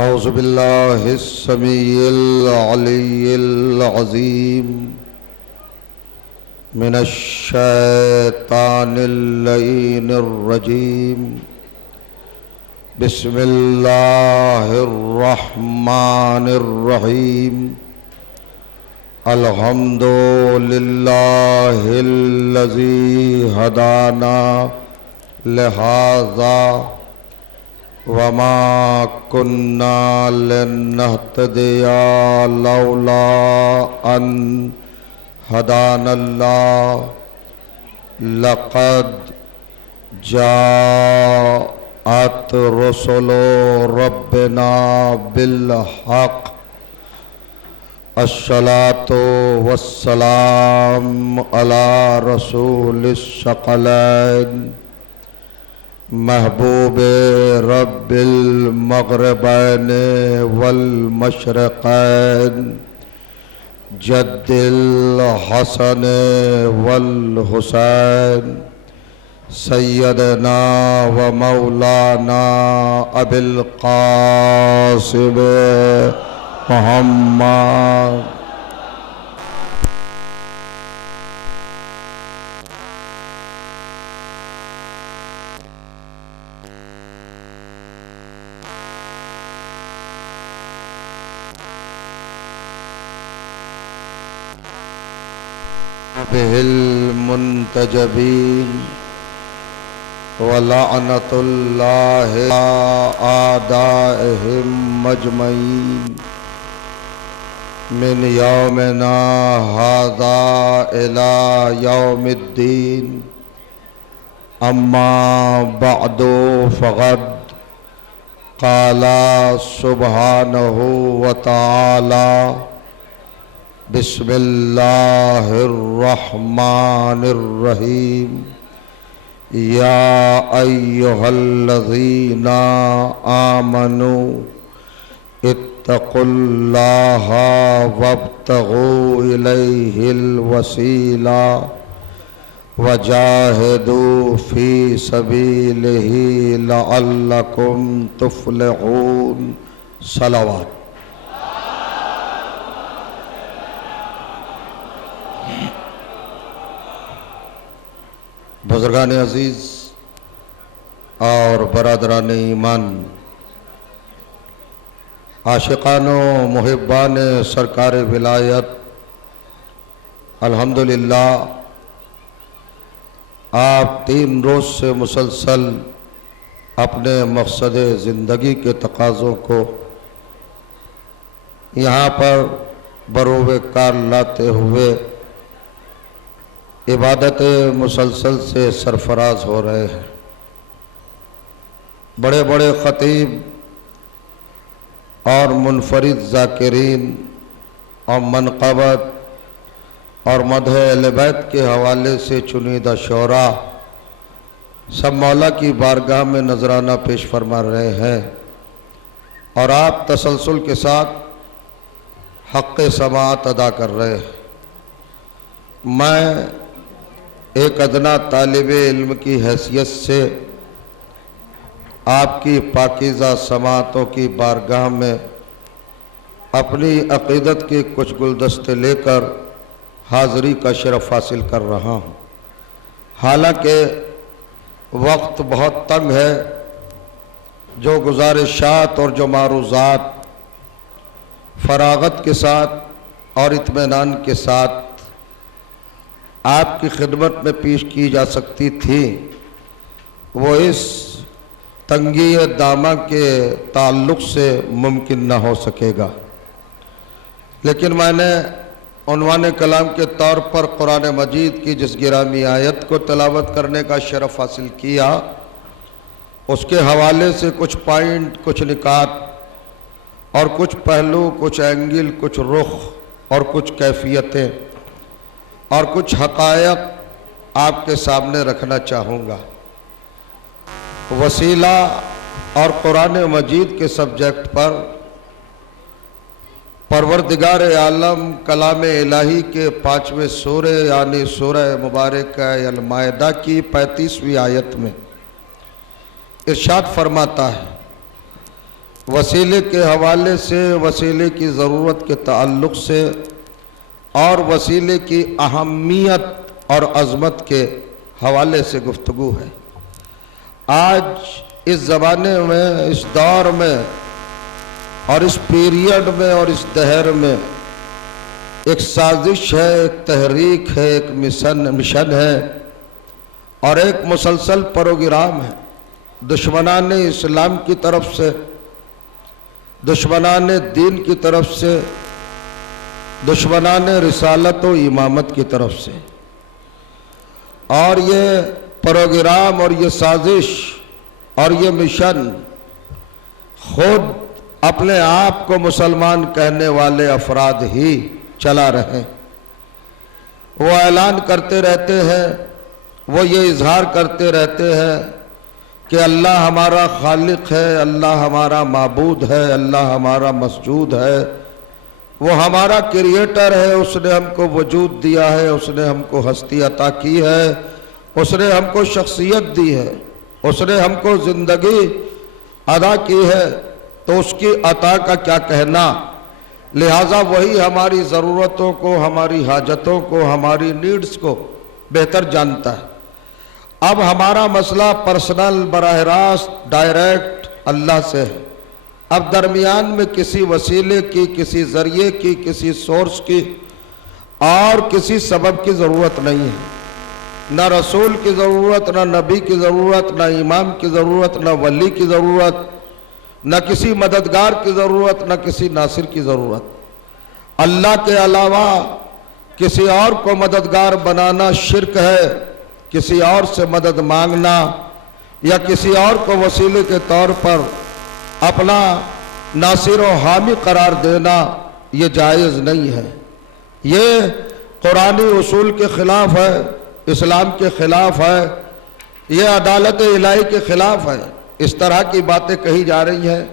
اعوذ باللہ السمیع العلی العظیم من الشیطان اللعین الرجیم بسم اللہ الرحمن الرحیم الحمد للہ الذی ہدانا لہذا وما كنا لنهتدي لولا أن هدانا الله لقد جاءت رسل ربنا بالحق الصلاة والسلام على رسول الثقلين محبوب رب المغربین والمشرقین جد الحسن والحسین سیدنا و مولانا ابی القاسم محمد به المنتجبین ولعنت اللہ اعدائهم مجمعین من یومنا هذا الى یوم الدین اما بعد فقد قال سبحانہ وتعالی بسم اللہ الرحمن الرحیم یا ایہا الذین آمنوا اتقوا اللہ وابتغوا الیہ الوسیلہ وجاہدوا فی سبیلہ لعلکم تفلحون صلوات۔ بزرگان عزیز اور برادران ایمان، عاشقان و محبان سرکار ولایت، الحمدللہ آپ 3 روز سے مسلسل اپنے مقصد زندگی کے تقاضوں کو یہاں پر بروئے کار لاتے ہوئے عبادت مسلسل سے سرفراز ہو رہے ہیں۔ بڑے بڑے خطیب اور منفرد ذاکرین اور منقبت اور مدح اہل بیت کے حوالے سے چنیدہ شعراء سب مولا کی بارگاہ میں نذرانہ پیش فرما رہے ہیں، اور آپ تسلسل کے ساتھ حق سماعت ادا کر رہے ہیں۔ میں ایک ادنا طالب علم کی حیثیت سے آپ کی پاکیزہ سماعتوں کی بارگاہ میں اپنی عقیدت کے کچھ گلدستے لے کر حاضری کا شرف حاصل کر رہا ہوں۔ حالانکہ وقت بہت تنگ ہے، جو گزارشات اور جو معروضات فراغت کے ساتھ اور اطمینان کے ساتھ آپ کی خدمت میں پیش کی جا سکتی تھی، وہ اس تنگی دامہ کے تعلق سے ممکن نہ ہو سکے گا۔ لیکن میں نے عنوان کلام کے طور پر قرآن مجید کی جس گرامی آیت کو تلاوت کرنے کا شرف حاصل کیا، اس کے حوالے سے کچھ پوائنٹ، کچھ نکات اور کچھ پہلو، کچھ اینگل، کچھ رخ اور کچھ کیفیتیں اور کچھ حقائق آپ کے سامنے رکھنا چاہوں گا۔ وسیلہ اور قرآن مجید کے سبجیکٹ پر پروردگار عالم کلام الہی کے 5ویں سورہ یعنی سورہ مبارکہ المائدہ کی 35ویں آیت میں ارشاد فرماتا ہے، وسیلے کے حوالے سے، وسیلے کی ضرورت کے تعلق سے اور وسیلے کی اہمیت اور عظمت کے حوالے سے گفتگو ہے۔ آج اس زمانے میں، اس دور میں اور اس پیریڈ میں اور اس دہر میں ایک سازش ہے، ایک تحریک ہے، ایک مشن ہے اور ایک مسلسل پروگرام ہے دشمنان اسلام کی طرف سے، دشمنان دین کی طرف سے، دشمنان رسالت و امامت کی طرف سے۔ اور یہ پروگرام اور یہ سازش اور یہ مشن خود اپنے آپ کو مسلمان کہنے والے افراد ہی چلا رہے، وہ اعلان کرتے رہتے ہیں، وہ یہ اظہار کرتے رہتے ہیں کہ اللہ ہمارا خالق ہے، اللہ ہمارا معبود ہے، اللہ ہمارا مسجود ہے، وہ ہمارا کریٹر ہے، اس نے ہم کو وجود دیا ہے، اس نے ہم کو ہستی عطا کی ہے، اس نے ہم کو شخصیت دی ہے، اس نے ہم کو زندگی عطا کی ہے، تو اس کی عطا کا کیا کہنا، لہٰذا وہی ہماری ضرورتوں کو، ہماری حاجتوں کو، ہماری نیڈز کو بہتر جانتا ہے۔ اب ہمارا مسئلہ پرسنل، براہ راست، ڈائریکٹ اللہ سے ہے۔ اب درمیان میں کسی وسیلے کی، کسی ذریعے کی، کسی سورس کی اور کسی سبب کی ضرورت نہیں ہے، نہ رسول کی ضرورت، نہ نبی کی ضرورت، نہ امام کی ضرورت، نہ ولی کی ضرورت، نہ کسی مددگار کی ضرورت، نہ کسی ناصر کی ضرورت۔ اللہ کے علاوہ کسی اور کو مددگار بنانا شرک ہے، کسی اور سے مدد مانگنا یا کسی اور کو وسیلے کے طور پر اپنا ناصر و حامی قرار دینا یہ جائز نہیں ہے، یہ قرآنی اصول کے خلاف ہے، اسلام کے خلاف ہے، یہ عدالت الہی کے خلاف ہے۔ اس طرح کی باتیں کہی جا رہی ہیں،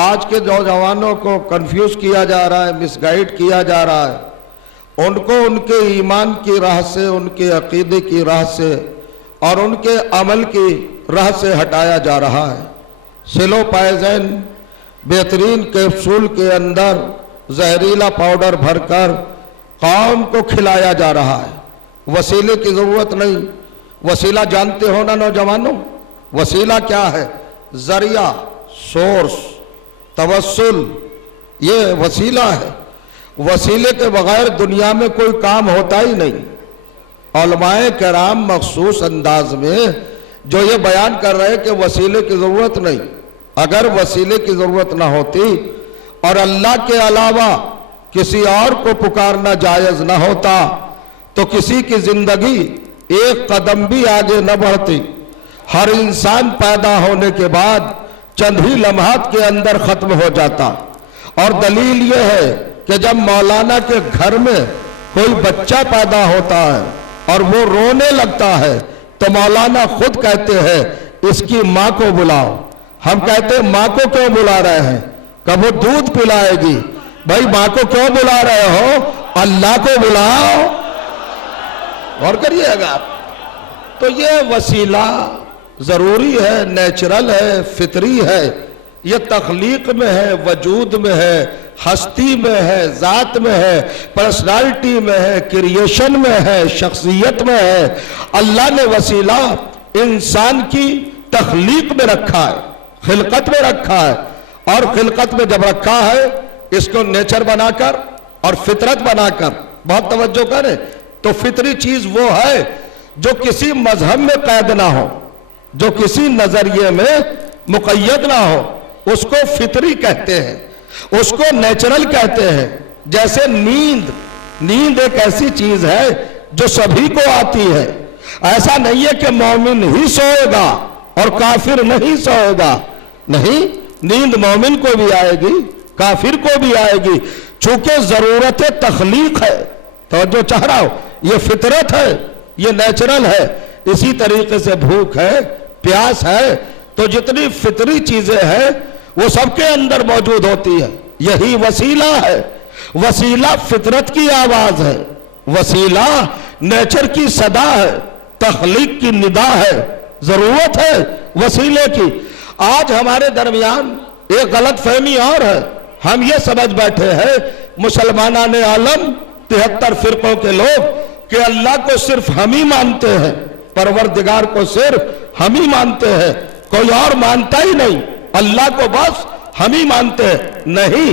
آج کے نوجوانوں کو کنفیوز کیا جا رہا ہے، مس گائیڈ کیا جا رہا ہے، ان کو ان کے ایمان کی راہ سے، ان کے عقیدے کی راہ سے اور ان کے عمل کی راہ سے ہٹایا جا رہا ہے۔ سلو پائزن بہترین کیپسول کے اندر زہریلا پاؤڈر بھر کر قوم کو کھلایا جا رہا ہے۔ وسیلے کی ضرورت نہیں۔ وسیلہ جانتے ہو نا نوجوانوں؟ وسیلہ کیا ہے؟ ذریعہ، سورس، توسل، یہ وسیلہ ہے۔ وسیلے کے بغیر دنیا میں کوئی کام ہوتا ہی نہیں۔ علماء کرام مخصوص انداز میں جو یہ بیان کر رہے کہ وسیلے کی ضرورت نہیں، اگر وسیلے کی ضرورت نہ ہوتی اور اللہ کے علاوہ کسی اور کو پکارنا جائز نہ ہوتا تو کسی کی زندگی ایک قدم بھی آگے نہ بڑھتی۔ ہر انسان پیدا ہونے کے بعد چند ہی لمحات کے اندر ختم ہو جاتا، اور دلیل یہ ہے کہ جب مولانا کے گھر میں کوئی بچہ پیدا ہوتا ہے اور وہ رونے لگتا ہے تو مولانا خود کہتے ہیں اس کی ماں کو بلاؤ۔ ہم کہتے ہیں ماں کو کیوں بلا رہے ہیں؟ کب وہ دودھ پلائے گی؟ بھائی ماں کو کیوں بلا رہے ہو؟ اللہ کو بلاؤ۔ غور کریے گا۔ تو یہ وسیلہ ضروری ہے، نیچرل ہے، فطری ہے، یہ تخلیق میں ہے، وجود میں ہے، ہستی میں ہے، ذات میں ہے، پرسنالٹی میں ہے، کریشن میں ہے، شخصیت میں ہے۔ اللہ نے وسیلہ انسان کی تخلیق میں رکھا ہے، خلقت میں رکھا ہے، اور خلقت میں جب رکھا ہے اس کو نیچر بنا کر اور فطرت بنا کر، بہت توجہ کریں، تو فطری چیز وہ ہے جو کسی مذہب میں قید نہ ہو، جو کسی نظریے میں مقید نہ ہو، اس کو فطری کہتے ہیں، اس کو نیچرل کہتے ہیں۔ جیسے نیند ایک ایسی چیز ہے جو سبھی کو آتی ہے۔ ایسا نہیں ہے کہ مومن ہی سوئے گا اور کافر نہیں سوئے گا، نہیں، نیند مومن کو بھی آئے گی، کافر کو بھی آئے گی، چونکہ ضرورت تخلیق ہے۔ توجہ چاہ رہا ہو، یہ فطرت ہے، یہ نیچرل ہے۔ اسی طریقے سے بھوک ہے، پیاس ہے، تو جتنی فطری چیزیں ہیں وہ سب کے اندر موجود ہوتی ہے۔ یہی وسیلہ ہے۔ وسیلہ فطرت کی آواز ہے، وسیلہ نیچر کی صدا ہے، تخلیق کی ندا ہے، ضرورت ہے وسیلے کی۔ آج ہمارے درمیان ایک غلط فہمی اور ہے، ہم یہ سمجھ بیٹھے ہیں مسلمانان عالم 73 فرقوں کے لوگ کہ اللہ کو صرف ہم ہی مانتے ہیں، پروردگار کو صرف ہم ہی مانتے ہیں، کوئی اور مانتا ہی نہیں، اللہ کو بس ہم ہی مانتے ہیں۔ نہیں،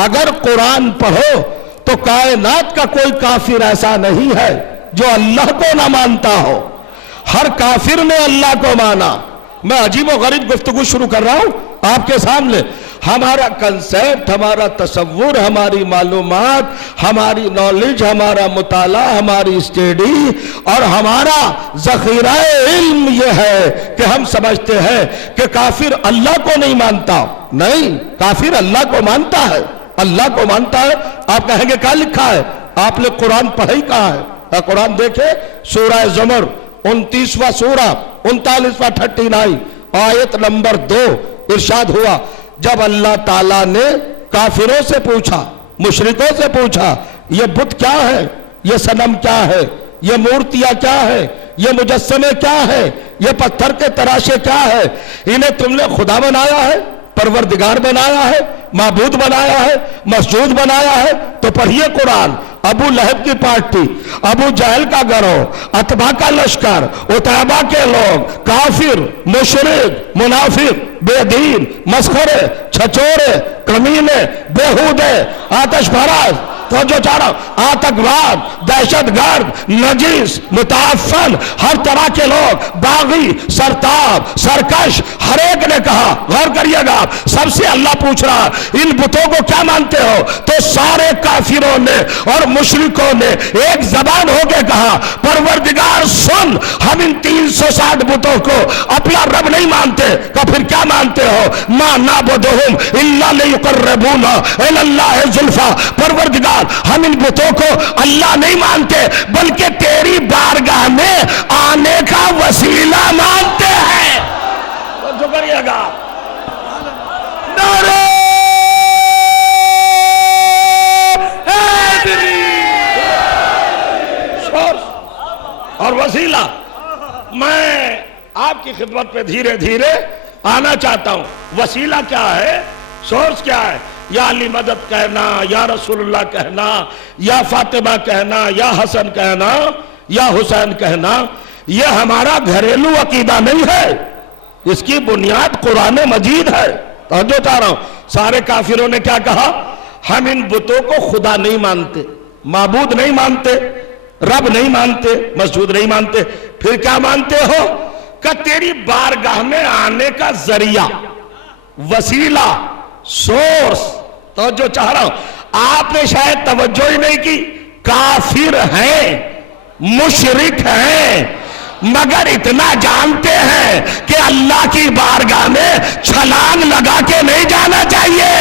اگر قرآن پڑھو تو کائنات کا کوئی کافر ایسا نہیں ہے جو اللہ کو نہ مانتا ہو، ہر کافر نے اللہ کو مانا۔ میں عجیب و غریب گفتگو شروع کر رہا ہوں آپ کے سامنے، ہمارا کنسیپٹ، ہمارا تصور، ہماری معلومات، ہماری نالج، ہمارا مطالعہ، ہماری اسٹڈی اور ہمارا ذخیرہ علم یہ ہے کہ ہم سمجھتے ہیں کہ کافر اللہ کو نہیں مانتا۔ نہیں، کافر اللہ کو مانتا ہے، اللہ کو مانتا ہے۔ آپ کہیں گے کیا لکھا ہے؟ آپ نے قرآن پڑھا ہی کہاں ہے؟ قرآن دیکھے سورہ زمر 29واں سورہ 39واں 39 آیت نمبر 2 ارشاد ہوا، جب اللہ تعالیٰ نے کافروں سے پوچھا، مشرکوں سے پوچھا، یہ بت کیا ہے، یہ صنم کیا ہے، یہ مورتیاں کیا ہے، یہ مجسمے کیا ہے، یہ پتھر کے تراشے کیا ہے، انہیں تم نے خدا بنایا ہے، پروردگار بنایا ہے، معبود بنایا ہے، مسجود بنایا ہے؟ تو پڑھیے قرآن۔ ابو لہب کی پارٹی، ابو جہل کا گروہ، اتباع کا لشکر، اتباع کے لوگ، کافر، مشرک، منافق، بے دین، مسخرے، چھچورے، کمینے، بیہودے، آتش بھراز، توجہ چاہ رہا ہوں، آتکواد، دہشت گرد، نجیس، متعفن، ہر طرح کے لوگ، باغی، سرتاب، سرکش، ہر ایک نے کہا، غور کریے گا، سب سے اللہ پوچھ رہا ان بتوں کو کیا مانتے ہو؟ تو سارے کافروں نے اور مشرکوں نے ایک زبان ہو کے کہا، پروردگار سن، ہم ان 360 بتوں کو اپنا رب نہیں مانتے۔ کہ پھر کیا مانتے ہو؟ ما نعبدہم الا لیقربونا الی اللہ زلفیٰ، پروردگار ہم ان بتوں کو اللہ نہیں مانتے بلکہ تیری بارگاہ میں آنے کا وسیلہ مانتے ہیں۔ جو کریے گا نعرہ اور وسیلہ۔ میں آپ کی خدمت پہ دھیرے دھیرے آنا چاہتا ہوں۔ وسیلہ کیا ہے؟ سورس کیا ہے؟ یا علی مدد کہنا، یا رسول اللہ کہنا، یا فاطمہ کہنا، یا حسن کہنا، یا حسین کہنا، یہ ہمارا گھریلو عقیدہ نہیں ہے، اس کی بنیاد قرآن مجید ہے۔ توجہ چاہ رہا ہوں، سارے کافروں نے کیا کہا؟ ہم ان بتوں کو خدا نہیں مانتے، معبود نہیں مانتے، رب نہیں مانتے، مسجود نہیں مانتے، پھر کیا مانتے ہو؟ کہ تیری بارگاہ میں آنے کا ذریعہ، وسیلہ، سورس۔ توجہ چاہ رہا ہوں، آپ نے شاید توجہ ہی نہیں کی، کافر ہیں، مشرک ہیں، مگر اتنا جانتے ہیں کہ اللہ کی بارگاہ میں چھلانگ لگا کے نہیں جانا چاہیے۔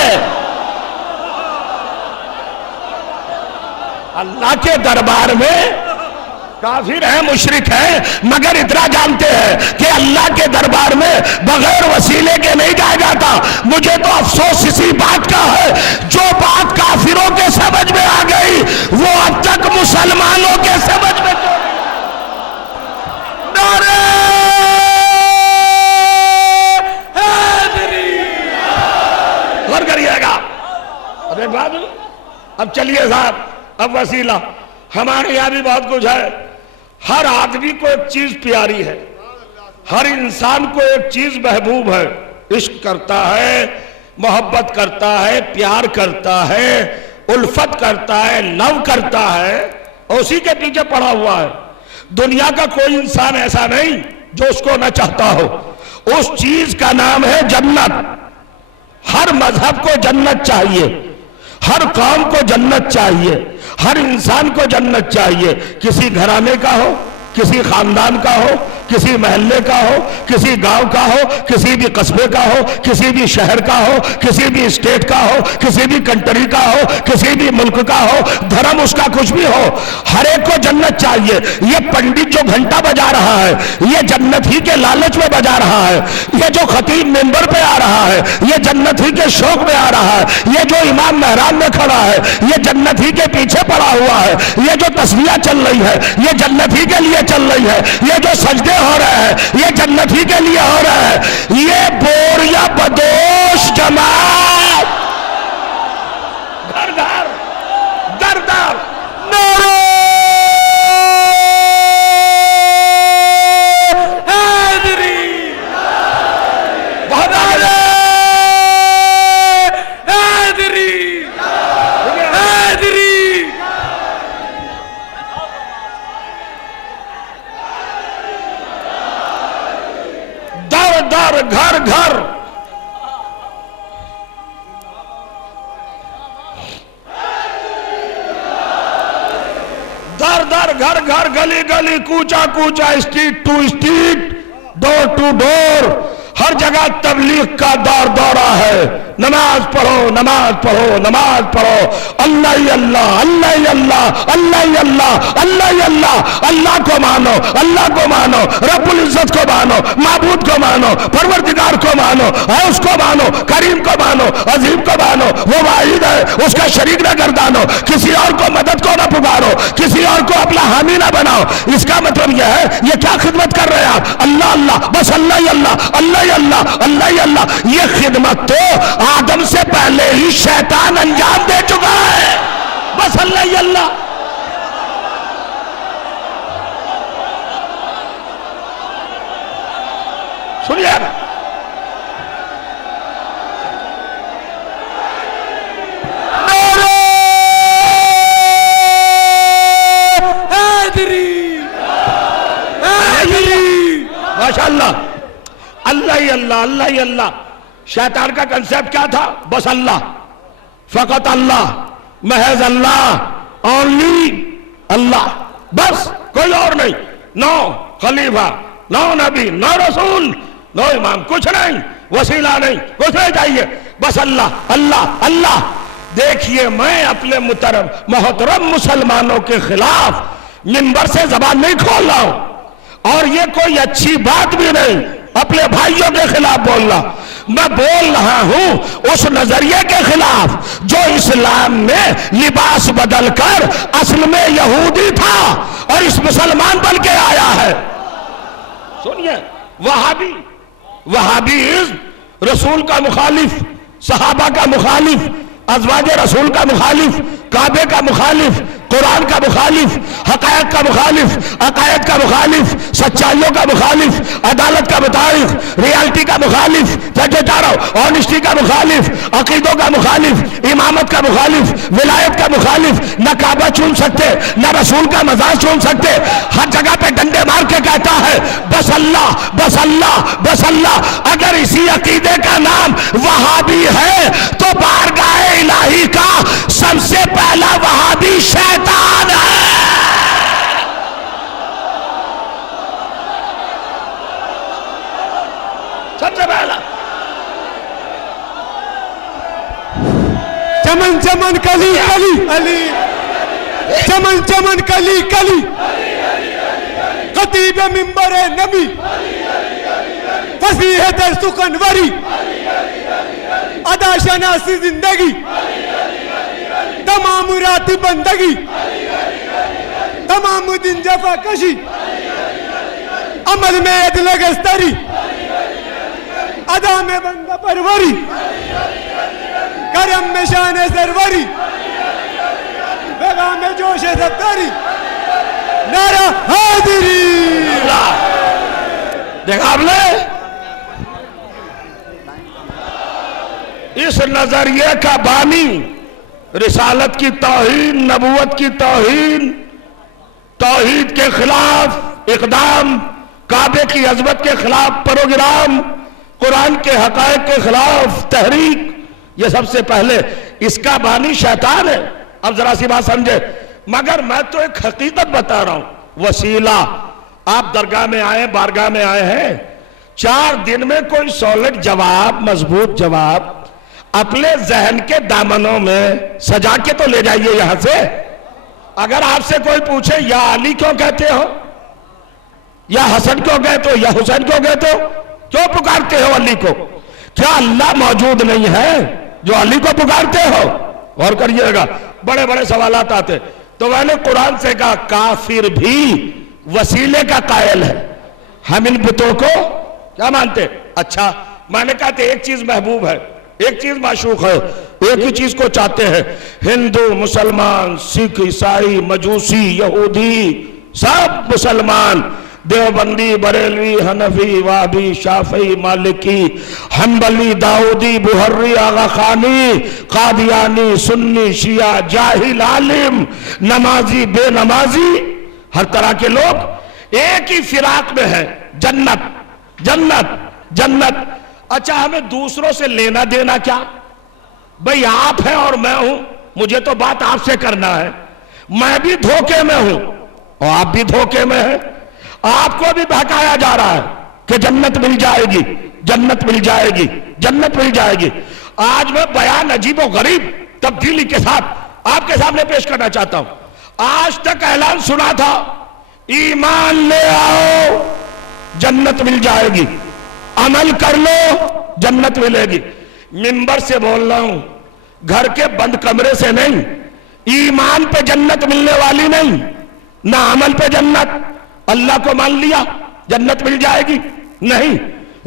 اللہ کے دربار میں کافر ہیں، مشرک ہیں، مگر اتنا جانتے ہیں کہ اللہ کے دربار میں بغیر وسیلے کے نہیں جایا جاتا۔ مجھے تو افسوس اسی بات کا ہے، جو بات کافروں کے سمجھ میں آ گئی وہ اب تک مسلمانوں کے سمجھ میں کیوں نہیں؟ نعرہ حیدری، غور کریے گا۔ ارے بات اب چلیے صاحب، اب وسیلہ ہمارے یہاں بھی بہت کچھ ہے۔ ہر آدمی کو ایک چیز پیاری ہے، ہر انسان کو ایک چیز محبوب ہے، عشق کرتا ہے، محبت کرتا ہے، پیار کرتا ہے، الفت کرتا ہے، لو کرتا ہے، اور اسی کے پیچھے پڑا ہوا ہے۔ دنیا کا کوئی انسان ایسا نہیں جو اس کو نہ چاہتا ہو۔ اس چیز کا نام ہے جنت۔ ہر مذہب کو جنت چاہیے، ہر قوم کو جنت چاہیے، ہر انسان کو جنت چاہیے، کسی گھرانے کا ہو، کسی خاندان کا ہو، کسی محلے کا ہو، کسی گاؤں کا ہو، کسی بھی قصبے کا ہو، کسی بھی شہر کا ہو، کسی بھی اسٹیٹ کا ہو، کسی بھی کنٹری کا ہو، کسی بھی ملک کا ہو، دھرم اس کا کچھ بھی ہو، ہر ایک کو جنت چاہیے۔ یہ پنڈت جو گھنٹا بجا رہا ہے یہ جنت ہی کے لالچ میں بجا رہا ہے، یہ جو خطیب منبر پہ آ رہا ہے یہ جنت ہی کے شوق میں آ رہا ہے، یہ جو امام محراب میں کھڑا ہے یہ جنت ہی کے پیچھے پڑا ہوا ہے، یہ جو تسبیح چل رہی ہے یہ جنت ہی کے لیے چل رہی ہے، یہ جو سجدے ہو رہے ہیں یہ جنت ہی کے لیے ہو رہا ہے۔ یہ بور یا بدوش جماعت در گھر گھر در در گھر گھر گلی گلی کوچا کوچا street to street door to door ہر جگہ تبلیغ کا دور دورہ ہے. نماز پڑھو نماز پڑھو نماز پڑھو. اللہ ہی اللہ اللہ ہی اللہ اللہ ہی اللہ اللہ ہی اللہ. اللہ کو مانو اللہ کو مانو رب العزت کو مانو معبود کو مانو پروردگار کو مانو غوث کو مانو کریم کو مانو عظیم کو مانو. وہ واحد ہے اس کا شریک نہ گردانو. کسی اور کو مدد کو نہ پکارو کسی اور کو اپنا حامی نہ بناؤ. اس کا مطلب یہ ہے یہ کیا خدمت کر رہے ہیں آپ؟ اللہ اللہ بس اللہ ہی اللہ اللہ ہی اللہ اللہ ہی اللہ. یہ خدمت تو آدم سے پہلے ہی شیطان انجام دے چکا ہے. بس اللہ ہی اللہ. سنیے ماشاءاللہ اللہ ہی اللہ اللہ ہی اللہ. شیطان کا کنسیپٹ کیا تھا؟ بس اللہ فقط اللہ محض اللہ اونلی اللہ بس کوئی اور نہیں. نو خلیفہ نو نبی نو رسول نو امام کچھ نہیں وسیلہ نہیں کچھ نہیں چاہیے بس اللہ اللہ اللہ. دیکھیے میں اپنے محترم مسلمانوں کے خلاف منبر سے زبان نہیں کھول رہا ہوں اور یہ کوئی اچھی بات بھی نہیں اپنے بھائیوں کے خلاف بولنا. میں بول رہا ہوں اس نظریے کے خلاف جو اسلام میں لباس بدل کر اصل میں یہودی تھا اور اس مسلمان بن کے آیا ہے. سنیے وہابی رسول کا مخالف صحابہ کا مخالف ازواج رسول کا مخالف کعبے کا مخالف قرآن کا مخالف حقائق کا مخالف عقائد کا مخالف سچائیوں کا مخالف عدالت کا مطابق ریالٹی کا مخالف آنیسٹی کا مخالف عقیدوں کا مخالف امامت کا مخالف ولایت کا مخالف. نہ کعبہ چون سکتے نہ رسول کا مزار چون سکتے. ہر جگہ پہ ڈنڈے مار کے کہتا ہے بس اللہ بس اللہ بس اللہ. اگر اسی عقیدے کا نام وہابی ہے تو بارگاہ الہی کا سب سے پہلا وہابی شیطان ہے. سب سے پہلا چمن چمن کلی کلی علی چمن چمن کلی کلی خطیب منبر نبی فصیح در سخنوری ادا شناسی زندگی تمام رات بندگی تمام دن جفا کشی عمل میں عدل گستری ادا میں بندہ پروری کرم میں شان سروری پیغام میں جوش ستاری نعرہ حاضری. دیکھا آپ نے اس نظریے کا بانی رسالت کی توہین نبوت کی توہین توحید کے خلاف اقدام کعبے کی عظمت کے خلاف پروگرام قرآن کے حقائق کے خلاف تحریک یہ سب سے پہلے اس کا بانی شیطان ہے. اب ذرا سی بات سمجھے مگر میں تو ایک حقیقت بتا رہا ہوں. وسیلہ آپ درگاہ میں آئے بارگاہ میں آئے ہیں 4 دن میں کوئی سالڈ جواب مضبوط جواب اپنے ذہن کے دامنوں میں سجا کے تو لے جائیے یہاں سے. اگر آپ سے کوئی پوچھے یا علی کیوں کہتے ہو یا حسن کیوں کہتے ہو یا حسین کیوں کہتے ہو کیوں پکارتے ہو علی کو کیا اللہ موجود نہیں ہے جو علی کو پکارتے ہو؟ غور کریے گا بڑے بڑے سوالات آتے. تو میں نے قرآن سے کہا کافر بھی وسیلے کا قائل ہے. ہم ان بتوں کو کیا مانتے؟ اچھا میں نے کہا کہ ایک چیز محبوب ہے ایک چیز معشوق ہے ایک ہی چیز کو چاہتے ہیں. ہندو مسلمان سکھ عیسائی مجوسی یہودی سب مسلمان دیوبندی بریلوی حنفی وہابی شافعی مالکی حنبلی داؤدی بحری آغا خانی قادیانی سنی شیعہ جاہل عالم نمازی بے نمازی ہر طرح کے لوگ ایک ہی فراق میں ہیں. جنت جنت جنت. اچھا ہمیں دوسروں سے لینا دینا کیا؟ بھئی آپ ہیں اور میں ہوں, مجھے تو بات آپ سے کرنا ہے. میں بھی دھوکے میں ہوں اور آپ بھی دھوکے میں ہیں. آپ کو بھی بہکایا جا رہا ہے کہ جنت مل جائے گی, جنت مل جائے گی, جنت مل جائے گی. آج میں بیان عجیب و غریب تبدیلی کے ساتھ آپ کے سامنے پیش کرنا چاہتا ہوں. آج تک اعلان سنا تھا ایمان لے آؤ جنت مل جائے گی, عمل کر لو جنت ملے گی. منبر سے بول رہا ہوں, گھر کے بند کمرے سے نہیں. ایمان پہ جنت ملنے والی نہیں, نہ عمل پہ جنت. اللہ کو مان لیا جنت مل جائے گی نہیں,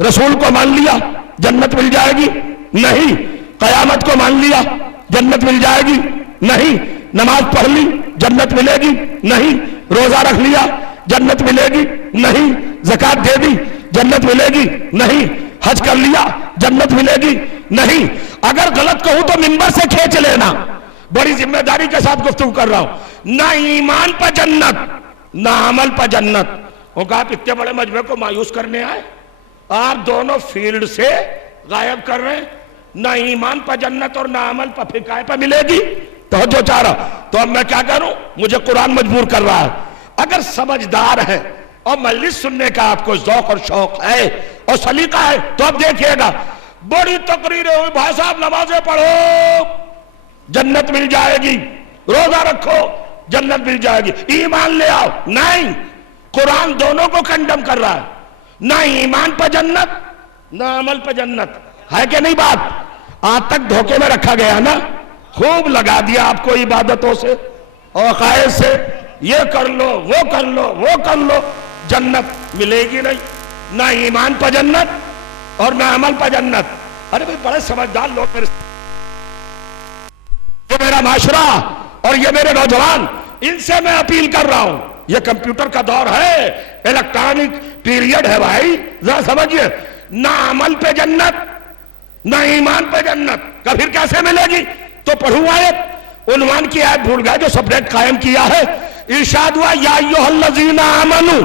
رسول کو مان لیا جنت مل جائے گی نہیں, قیامت کو مان لیا جنت مل جائے گی نہیں, نماز پڑھ لی جنت ملے گی نہیں, روزہ رکھ لیا جنت ملے گی نہیں, زکوٰۃ دے دی جنت ملے گی نہیں, حج کر لیا جنت ملے گی نہیں. اگر غلط کہوں تو منبر سے کھینچ لینا, بڑی ذمہ داری کے ساتھ گفتگو کر رہا ہوں. نہ ایمان پر جنت نہ عمل پر جنت. وہ کہا آپ اتنے بڑے مجمع کو مایوس کرنے آئے, آپ دونوں فیلڈ سے غائب کر رہے ہیں. نہ ایمان پر جنت اور نہ عمل پر پھکائے پر ملے گی. توجہ چاہ رہا تو اب میں کیا کروں, مجھے قرآن مجبور کر رہا ہے. اگر سمجھدار ہے اور مجلس سننے کا آپ کو ذوق اور شوق ہے اور سلیقہ ہے تو اب دیکھئے گا, بڑی تقریریں ہوئی, بھائی صاحب نمازیں پڑھو جنت مل جائے گی, روزہ رکھو جنت مل جائے گی, ایمان لے آؤ. نہیں, قرآن دونوں کو کنڈم کر رہا ہے. نہ ایمان پر جنت نہ عمل پر جنت. ہے کہ نہیں بات؟ آج تک دھوکے میں رکھا گیا نا, خوب لگا دیا آپ کو عبادتوں سے اور عقائد سے, یہ کر لو وہ کر لو وہ کر لو, جنت ملے گی نہیں. نہ ایمان پر جنت اور نہ عمل پر جنت. ارے بھئی بڑے سمجھدار لوگ میرے, یہ میرا معاشرہ اور یہ میرے نوجوان, ان سے میں اپیل کر رہا ہوں. یہ کمپیوٹر کا دور ہے, الیکٹرانک پیریڈ ہے بھائی, ذرا سمجھئے. نہ عمل پہ جنت نہ ایمان پہ جنت, کا پھر کیسے ملے گی؟ تو پڑھوں آیت, عنوان کی آیت بھول گئے جو سبریٹ قائم کیا ہے. ارشاد ہوا یا ایھا الذین آمنو,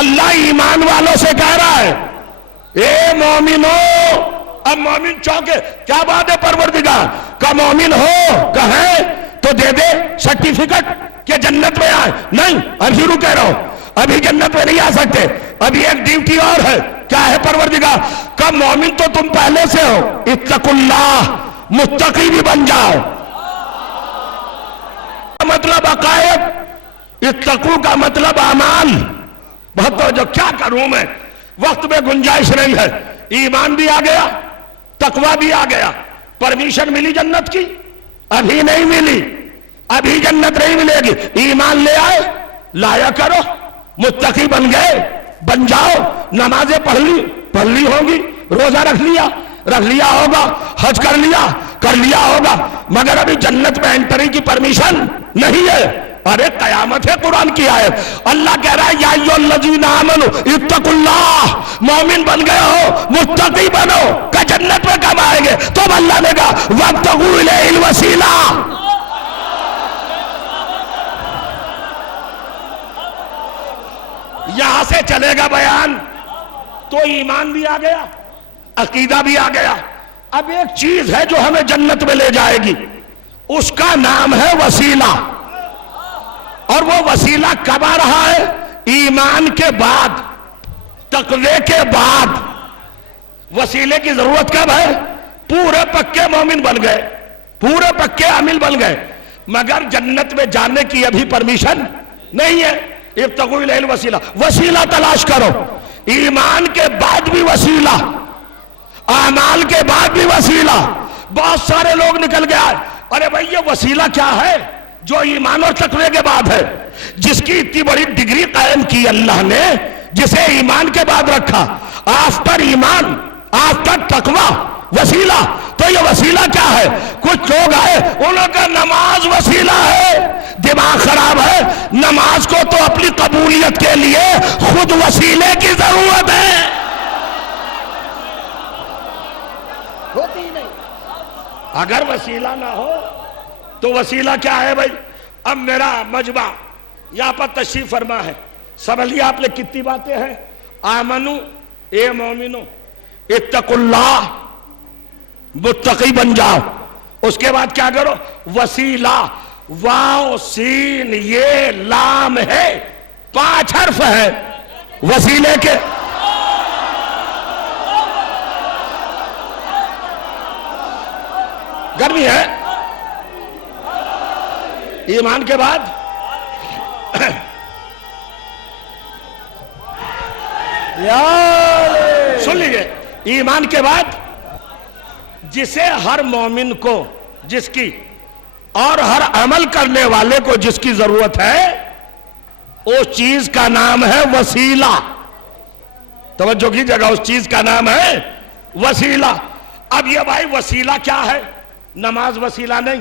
اللہ ایمان والوں سے کہہ رہا ہے اے مومنو. اب مومن چوکے, کیا بات ہے پروردگار, کا مومن ہو کہیں تو دے دے سرٹیفکٹ کہ جنت میں آئے. نہیں, ابھی رکے رہو, ابھی جنت میں نہیں آ سکتے, ابھی ایک ڈیوٹی اور ہے. کیا ہے پروردگار, کا مومن تو تم پہلے سے ہو, اتقوا اللہ, متقی بھی بن جاؤ. مطلب عقائد, اتقوا کا مطلب اعمال. بہت توجہ, کیا کروں میں, وقت میں گنجائش نہیں ہے. ایمان بھی آ گیا, تقوی بھی آ گیا. پرمیشن ملی جنت کی؟ ابھی نہیں ملی, ابھی جنت نہیں ملے گی. ایمان لے آئے, لایا کرو, متقی بن گئے, بن جاؤ. نمازیں پڑھ لی ہوگی, روزہ رکھ لیا ہوگا, حج کر لیا ہوگا, مگر ابھی جنت میں انٹری کی پرمیشن نہیں ہے. ارے قیامت ہے قرآن کی آیت. اللہ کہہ رہا ہے یا ایھا الذین آمنو اتقوا اللہ, مومن بن گئے ہو متقی بنو, کہ جنت میں کب آئیں گے؟ تو اللہ نے کہا وابتغوا الیہ الوسیلہ. یہاں سے چلے گا بیان تو ایمان بھی آ گیا, عقیدہ بھی آ گیا. اب ایک چیز ہے جو ہمیں جنت میں لے جائے گی, اس کا نام ہے وسیلہ. اور وہ وسیلہ کب آ رہا ہے؟ ایمان کے بعد, تقوی کے بعد. وسیلے کی ضرورت کب ہے؟ پورے پکے مومن بن گئے, پورے پکے عامل بن گئے, مگر جنت میں جانے کی ابھی پرمیشن نہیں ہے. ابتغوا الیہ الوسیلہ, وسیلہ تلاش کرو. ایمان کے بعد بھی وسیلہ, اعمال کے بعد بھی وسیلہ. بہت سارے لوگ نکل گیا, ارے بھائی یہ وسیلہ کیا ہے جو ایمان اور تقوی کے بعد ہے؟ جس کی اتنی بڑی ڈگری قائم کی اللہ نے, جسے ایمان کے بعد رکھا, آفٹر ایمان آفٹر تقوی وسیلہ. تو یہ وسیلہ کیا ہے؟ کچھ لوگ آئے, انہوں کا نماز وسیلہ ہے. دماغ خراب ہے, نماز کو تو اپنی قبولیت کے لیے خود وسیلے کی ضرورت ہے. ہوتی نہیں. اگر وسیلہ نہ ہو تو وسیلہ کیا ہے بھائی؟ اب میرا مجمع یہاں پر تشریف فرما ہے, سمجھ لیا آپ نے کتنی باتیں ہیں. آمنو اے مومنو اتقوا اللہ، متقی بن جاؤ. اس کے بعد کیا کرو؟ وسیلہ، واو سین یہ لام ہے، 5 حرف ہے وسیلے کے. گرمی ہے. ایمان کے بعد سن لیجئے، ایمان کے بعد جسے ہر مومن کو، جس کی اور ہر عمل کرنے والے کو جس کی ضرورت ہے، اس چیز کا نام ہے وسیلہ. توجہ کیجیے گا، اس چیز کا نام ہے وسیلہ. اب یہ بھائی وسیلہ کیا ہے؟ نماز وسیلہ نہیں،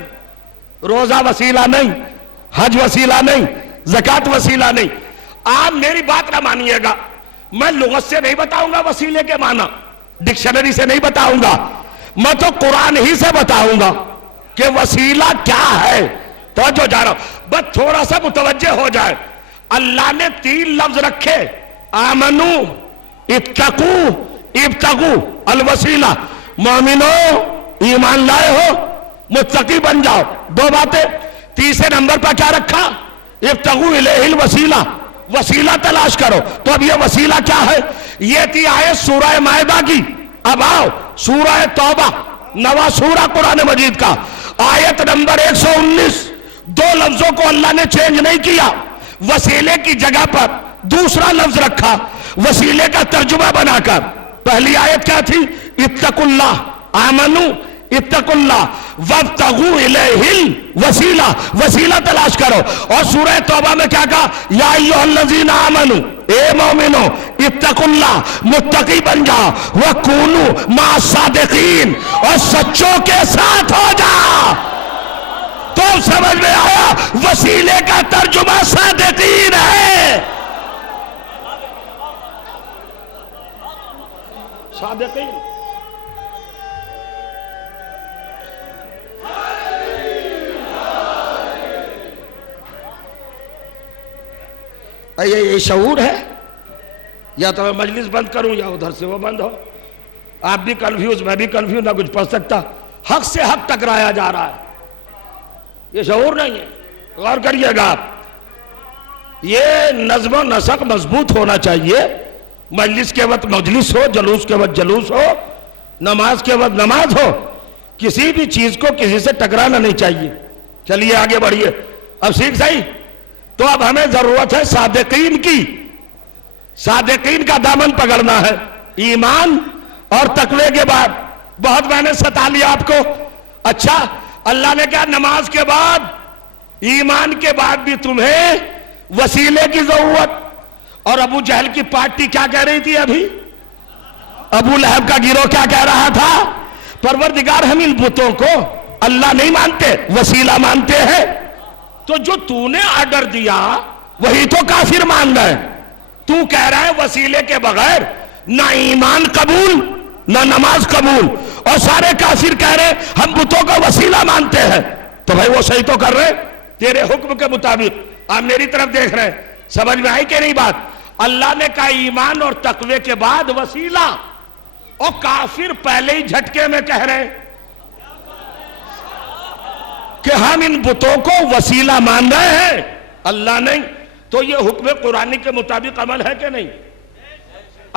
روزہ وسیلہ نہیں، حج وسیلہ نہیں، زکوٰۃ وسیلہ نہیں. آپ میری بات نہ مانیے گا، میں لغت سے نہیں بتاؤں گا وسیلے کے معنی، ڈکشنری سے نہیں بتاؤں گا، میں تو قرآن ہی سے بتاؤں گا کہ وسیلہ کیا ہے. توجہ جا رہا ہوں، بس تھوڑا سا متوجہ ہو جائے. اللہ نے 3 لفظ رکھے، آمنو، اتقو، ابتغو الوسیلہ. مومنو ایمان لائے ہو، متقی بن جاؤ. 2 باتیں. تیسرے نمبر پر کیا رکھا؟ ابتغو الیہ الوسیلہ، وسیلہ تلاش کرو. تو اب یہ وسیلہ کیا ہے؟ یہ تھی آیت سورہ مائدہ کی. اب آؤ سورہ توبہ، نواں سورہ قرآن مجید کا، آیت نمبر 119. 2 لفظوں کو اللہ نے چینج نہیں کیا، وسیلے کی جگہ پر دوسرا لفظ رکھا وسیلے کا ترجمہ بنا کر. پہلی آیت کیا تھی؟ اتقوا اللہ، آمنو اتقوا اللہ وابتغوا الیہ الوسیلہ، وسیلہ تلاش کرو. اور سورہ توبہ میں کیا کہا؟ یا ایھا الذین آمنو، اے مومنو اتقوا اللہ، متقی بن جاؤ، وکونوا مع الصادقین، اور سچوں کے ساتھ ہو جاؤ. تو سمجھ میں آیا وسیلے کا ترجمہ صادقین ہے. صادقین. یہ شعور ہے؟ یا تو میں مجلس بند کروں یا ادھر سے وہ بند ہو. آپ بھی کنفیوز، میں بھی کنفیوز، نہ کچھ پڑھ سکتا. حق سے حق ٹکرایا جا رہا ہے. یہ شعور نہیں ہے. غور کریے گا آپ. یہ نظم و نسق مضبوط ہونا چاہیے. مجلس کے وقت مجلس ہو، جلوس کے وقت جلوس ہو، نماز کے وقت نماز ہو. کسی بھی چیز کو کسی سے ٹکرانا نہیں چاہیے. چلیے آگے بڑھیے. اب سیکھ صحیح. تو اب ہمیں ضرورت ہے صادقین کی. صادقین کا دامن پکڑنا ہے ایمان اور تقوی کے بعد. بہت میں نے ستا لیا آپ کو. اچھا اللہ نے کہا نماز کے بعد، ایمان کے بعد بھی تمہیں وسیلے کی ضرورت. اور ابو جہل کی پارٹی کیا کہہ رہی تھی ابھی؟ ابو لہب کا گروہ کیا کہہ رہا تھا؟ پروردگار ہم ان بتوں کو اللہ نہیں مانتے، وسیلہ مانتے ہیں. تو جو تو نے آرڈر دیا وہی تو کافر مان گئے. تو کہہ رہا ہے وسیلے کے بغیر نہ ایمان قبول نہ نماز قبول، اور سارے کافر کہہ رہے ہم بتوں کو وسیلہ مانتے ہیں. تو بھائی وہ صحیح تو کر رہے تیرے حکم کے مطابق. آپ میری طرف دیکھ رہے ہیں. سمجھ میں آئی کہ نہیں بات؟ اللہ نے کہا ایمان اور تقوی کے بعد وسیلہ، اور کافر پہلے ہی جھٹکے میں کہہ رہے کہ ہم ان بتوں کو وسیلہ مان رہے ہیں، اللہ نہیں. تو یہ حکم قرآن کے مطابق عمل ہے کہ نہیں؟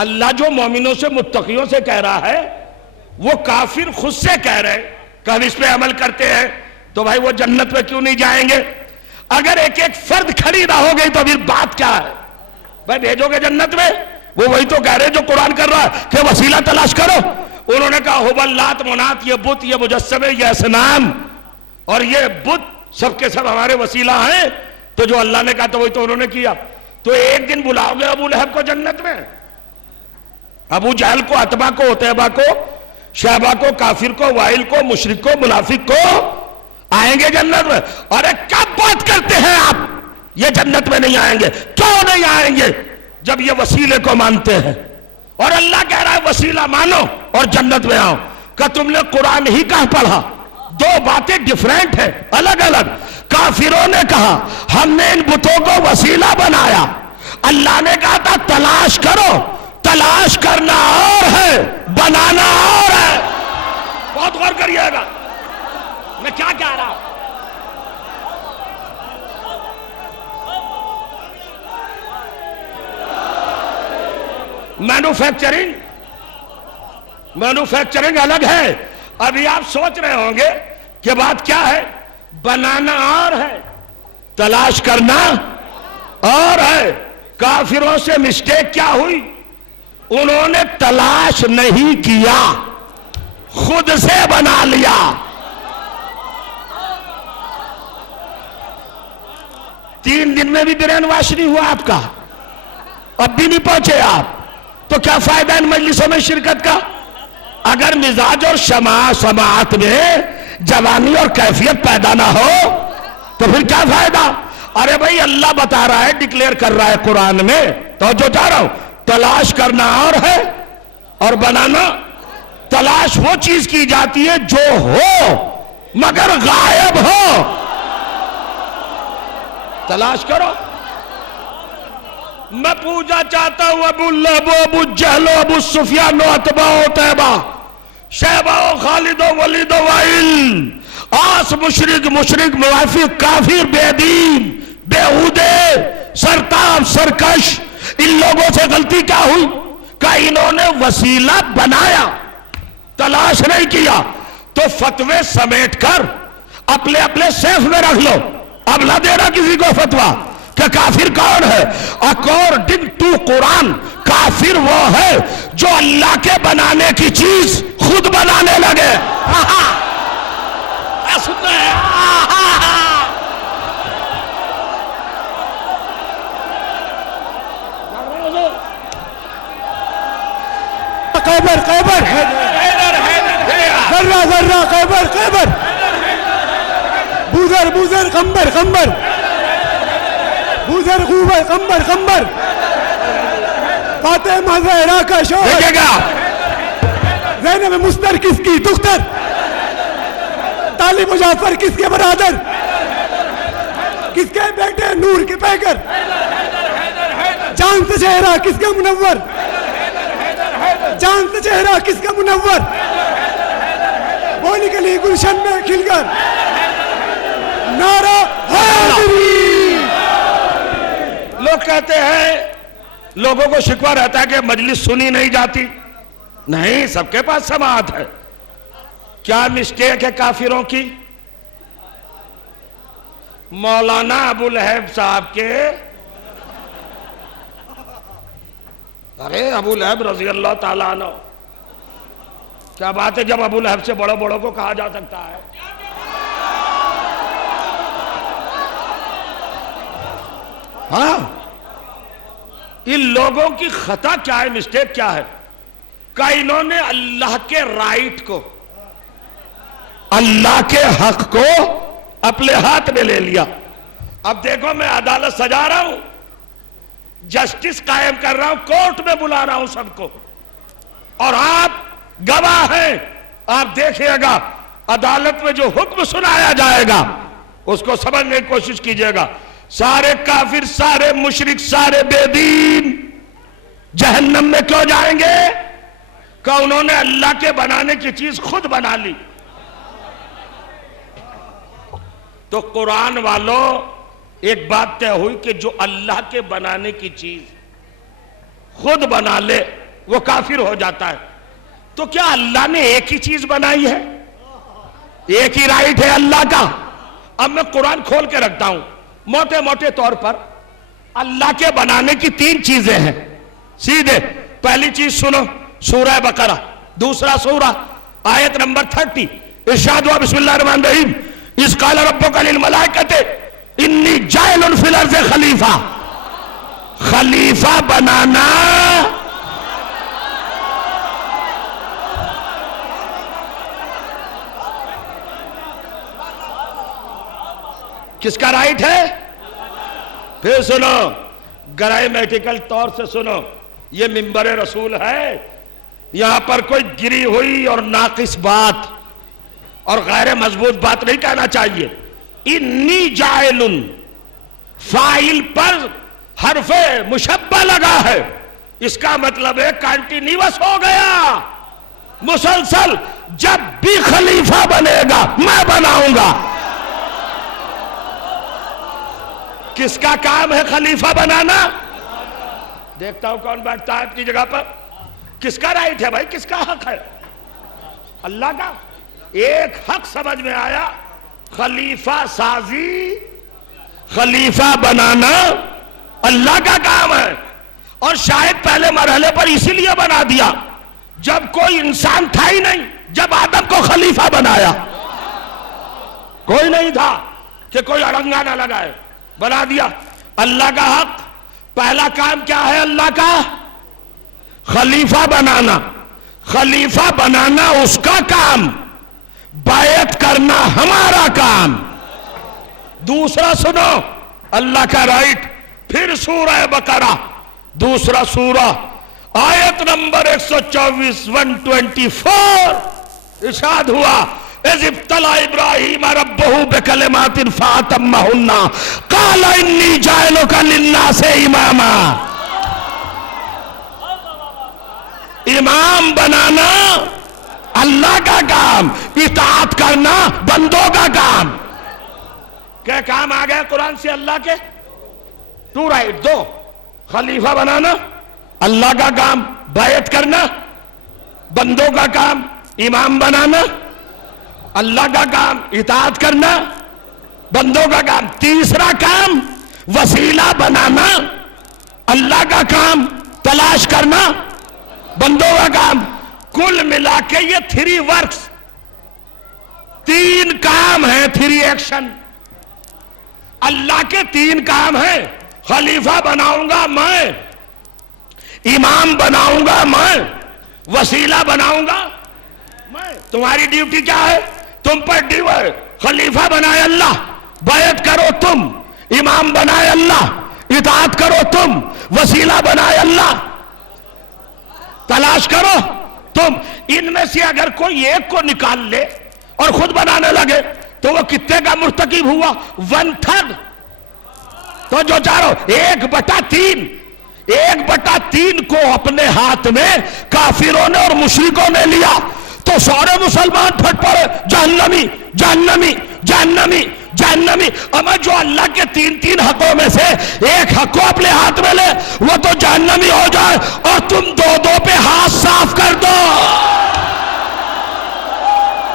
اللہ جو مومنوں سے متقیوں سے کہہ رہا ہے وہ کافر خود سے کہہ رہے کہ ہم اس پہ عمل کرتے ہیں. تو بھائی وہ جنت میں کیوں نہیں جائیں گے؟ اگر ایک ایک فرد کھڑی نہ ہو گئی تو پھر بات کیا ہے؟ بھائی بھیجو گے جنت میں؟ وہ وہی تو کہہ رہے جو قرآن کر رہا ہے کہ وسیلہ تلاش کرو. انہوں نے کہا حبل، لات، منات، یہ بت، یہ مجسمے، یہ اصنام اور یہ بت سب کے سب ہمارے وسیلہ ہیں. تو جو اللہ نے کہا تو وہی تو انہوں نے کیا. تو ایک دن بلاؤ گے ابو لہب کو جنت میں؟ ابو جہل کو، عتبہ کو، عتیبہ کو، شیبہ کو، کافر کو، وائل کو، مشرک کو، منافق کو آئیں گے جنت میں؟ اور کب بات کرتے ہیں آپ یہ جنت میں نہیں آئیں گے؟ کیوں نہیں آئیں گے جب یہ وسیلے کو مانتے ہیں؟ اور اللہ کہہ رہا ہے وسیلہ مانو اور جنت میں آؤ. کہ تم نے قرآن ہی کہاں پڑھا؟ 2 باتیں ڈیفرنٹ ہیں، الگ الگ. کافروں نے کہا ہم نے ان بتوں کو وسیلہ بنایا، اللہ نے کہا تھا تلاش کرو تلاش کرنا اور ہے، بنانا اور ہے. بہت غور کریے گا میں کیا کہہ رہا ہوں. مینوفیکچرنگ الگ ہے. ابھی آپ سوچ رہے ہوں گے کہ بات کیا ہے. بنانا اور ہے، تلاش کرنا اور ہے. کافروں سے مسٹیک کیا ہوئی؟ انہوں نے تلاش نہیں کیا، خود سے بنا لیا. تین دن میں بھی برین واش نہیں ہوا آپ کا، اب بھی نہیں پہنچے آپ، تو کیا فائدہ ان مجلسوں میں شرکت کا؟ اگر مزاج اور سماعت میں جوانی اور کیفیت پیدا نہ ہو تو پھر کیا فائدہ؟ ارے بھائی اللہ بتا رہا ہے، ڈکلیئر کر رہا ہے قرآن میں، تو جو چاہ رہا ہوں تلاش کرنا اور ہے اور بنانا. تلاش وہ چیز کی جاتی ہے جو ہو مگر غائب ہو. تلاش کرو. میں پوچھنا چاہتا ہوں ابو لہب و ابو جہل و ابو سفیان و عتبہ و طیبہ، شیبہ و خالد و ولید و وائل، آس مشرک موافق کافر بے دین بےہودے سرتاب سرکش، ان لوگوں سے غلطی کیا ہوئی کہ انہوں نے وسیلہ بنایا، تلاش نہیں کیا. تو فتوے سمیٹ کر اپنے سیف میں رکھ لو. اب نہ دینا کسی کو فتوہ کہ کافر کون ہے. اکارڈنگ ٹو قرآن کافر وہ ہے جو اللہ کے بنانے کی چیز خود بنانے لگے. خیبر ذرہ خیبر بوزر قمبر بوزر خوبر قمبر فاطمہ زہرا کا شوہر. دیکھے گا زینب مستر کس کی دختر، طالب جعفر کس کے برادر، کس کے بیٹے نور کے پیکر، چاند سے چہرہ کس کا منور، چاند سے چہرہ کس کا منور، وہ نکلی گلشن میں کھل کر نعرہ حیدری. لوگ کہتے ہیں، لوگوں کو شکوہ رہتا ہے کہ مجلس سنی نہیں جاتی. نہیں، سب کے پاس سماعت ہے. کیا مسٹیک ہے کافروں کی؟ مولانا ابو لہب صاحب کے، ارے ابو لہب رضی اللہ تعالیٰ عنہ، کیا بات ہے جب ابو لہب سے بڑوں کو کہا جا سکتا ہے. ہاں، ان لوگوں کی خطا کیا ہے، مسٹیک کیا ہے کہ انہوں نے اللہ کے رائٹ کو، اللہ کے حق کو اپنے ہاتھ میں لے لیا. اب دیکھو میں عدالت سجا رہا ہوں، جسٹس قائم کر رہا ہوں، کورٹ میں بلا رہا ہوں سب کو، اور آپ گواہ ہیں. آپ دیکھئے گا عدالت میں جو حکم سنایا جائے گا اس کو سمجھنے کی کوشش کیجئے گا. سارے کافر، سارے مشرک، سارے بے دین جہنم میں کیوں جائیں گے؟ کہ انہوں نے اللہ کے بنانے کی چیز خود بنا لی. تو قرآن والوں ایک بات طے ہوئی کہ جو اللہ کے بنانے کی چیز خود بنا لے وہ کافر ہو جاتا ہے. تو کیا اللہ نے ایک ہی چیز بنائی ہے؟ ایک ہی رائٹ ہے اللہ کا؟ اب میں قرآن کھول کے رکھتا ہوں. موٹے طور پر اللہ کے بنانے کی تین چیزیں ہیں سیدھے. پہلی چیز سنو، سورہ بقرہ، دوسرا سورہ آیت نمبر 30. ارشاد ہوا بسم اللہ الرحمن الرحیم، اذ قال ربک للملائکۃ انی جاعل فی الارض خلیفہ. خلیفہ بنانا کس کا رائٹ ہے؟ پھر سنو، گرامٹیکل طور سے سنو، یہ منبر رسول ہے، یہاں پر کوئی گری ہوئی اور ناقص بات اور غیر مضبوط بات نہیں کہنا چاہیے. انی جاعل، فاعل پر حرف مشبہ لگا ہے، اس کا مطلب ہے کنٹینیوس ہو گیا، مسلسل، جب بھی خلیفہ بنے گا میں بناؤں گا۔ کس کا کام ہے خلیفہ بنانا؟ دیکھتا ہوں کون بیٹھتا ہے اپنی جگہ پر۔ کس کا رائٹ ہے بھائی، کس کا حق ہے؟ اللہ کا۔ ایک حق سمجھ میں آیا، خلیفہ سازی، خلیفہ بنانا اللہ کا کام ہے، اور شاید پہلے مرحلے پر اسی لیے بنا دیا جب کوئی انسان تھا ہی نہیں، جب آدم کو خلیفہ بنایا کوئی نہیں تھا کہ کوئی اڑنگا نہ لگائے، بنا دیا۔ اللہ کا حق، پہلا کام کیا ہے اللہ کا؟ خلیفہ بنانا۔ خلیفہ بنانا اس کا کام، بیعت کرنا ہمارا کام۔ دوسرا سنو اللہ کا رائٹ، پھر سورہ بقرہ دوسرا سورہ آیت نمبر 124 124 ارشاد ہوا، اذ ابتلى ابراہیم ربہ بکلمات فاتمہن قال انی جاعلک للناس اماما۔ امام بنانا اللہ کا کام، اطاعت کرنا بندوں کا کام۔ کیا کام آ گیا قرآن سے اللہ کے؟ ٹو رائٹ، دو۔ خلیفہ بنانا اللہ کا کام، بیعت کرنا بندوں کا کام، امام بنانا اللہ کا کام، اطاعت کرنا بندوں کا کام۔ تیسرا کام وسیلہ بنانا اللہ کا کام، تلاش کرنا بندوں کا کام۔ کل ملا کے یہ 3 ورکس، 3 کام ہیں، 3 ایکشن۔ اللہ کے 3 کام ہیں، خلیفہ بناؤں گا میں، امام بناؤں گا میں، وسیلہ بناؤں گا میں۔ تمہاری ڈیوٹی کیا ہے؟ تم پر ڈیو ہے، خلیفہ بنائے اللہ، بیعت کرو تم، امام بنائے اللہ، اطاعت کرو تم، وسیلہ بنائے اللہ، تلاش کرو تم۔ ان میں سے اگر کوئی ایک کو نکال لے اور خود بنانے لگے تو وہ کتنے کا مرتکب ہوا؟ 1/3۔ تو جو چاروں 1/3، 1/3 کو اپنے ہاتھ میں کافروں نے اور مشرکوں نے لیا تو سارے مسلمان پھٹ پڑے، جہنمی جہنمی جہنمی جہنمی۔ اما جو اللہ کے 3 حقوں میں سے ایک حق کو اپنے ہاتھ میں لے وہ تو جہنمی ہو جائے، اور تم 2 پہ ہاتھ صاف کر دو۔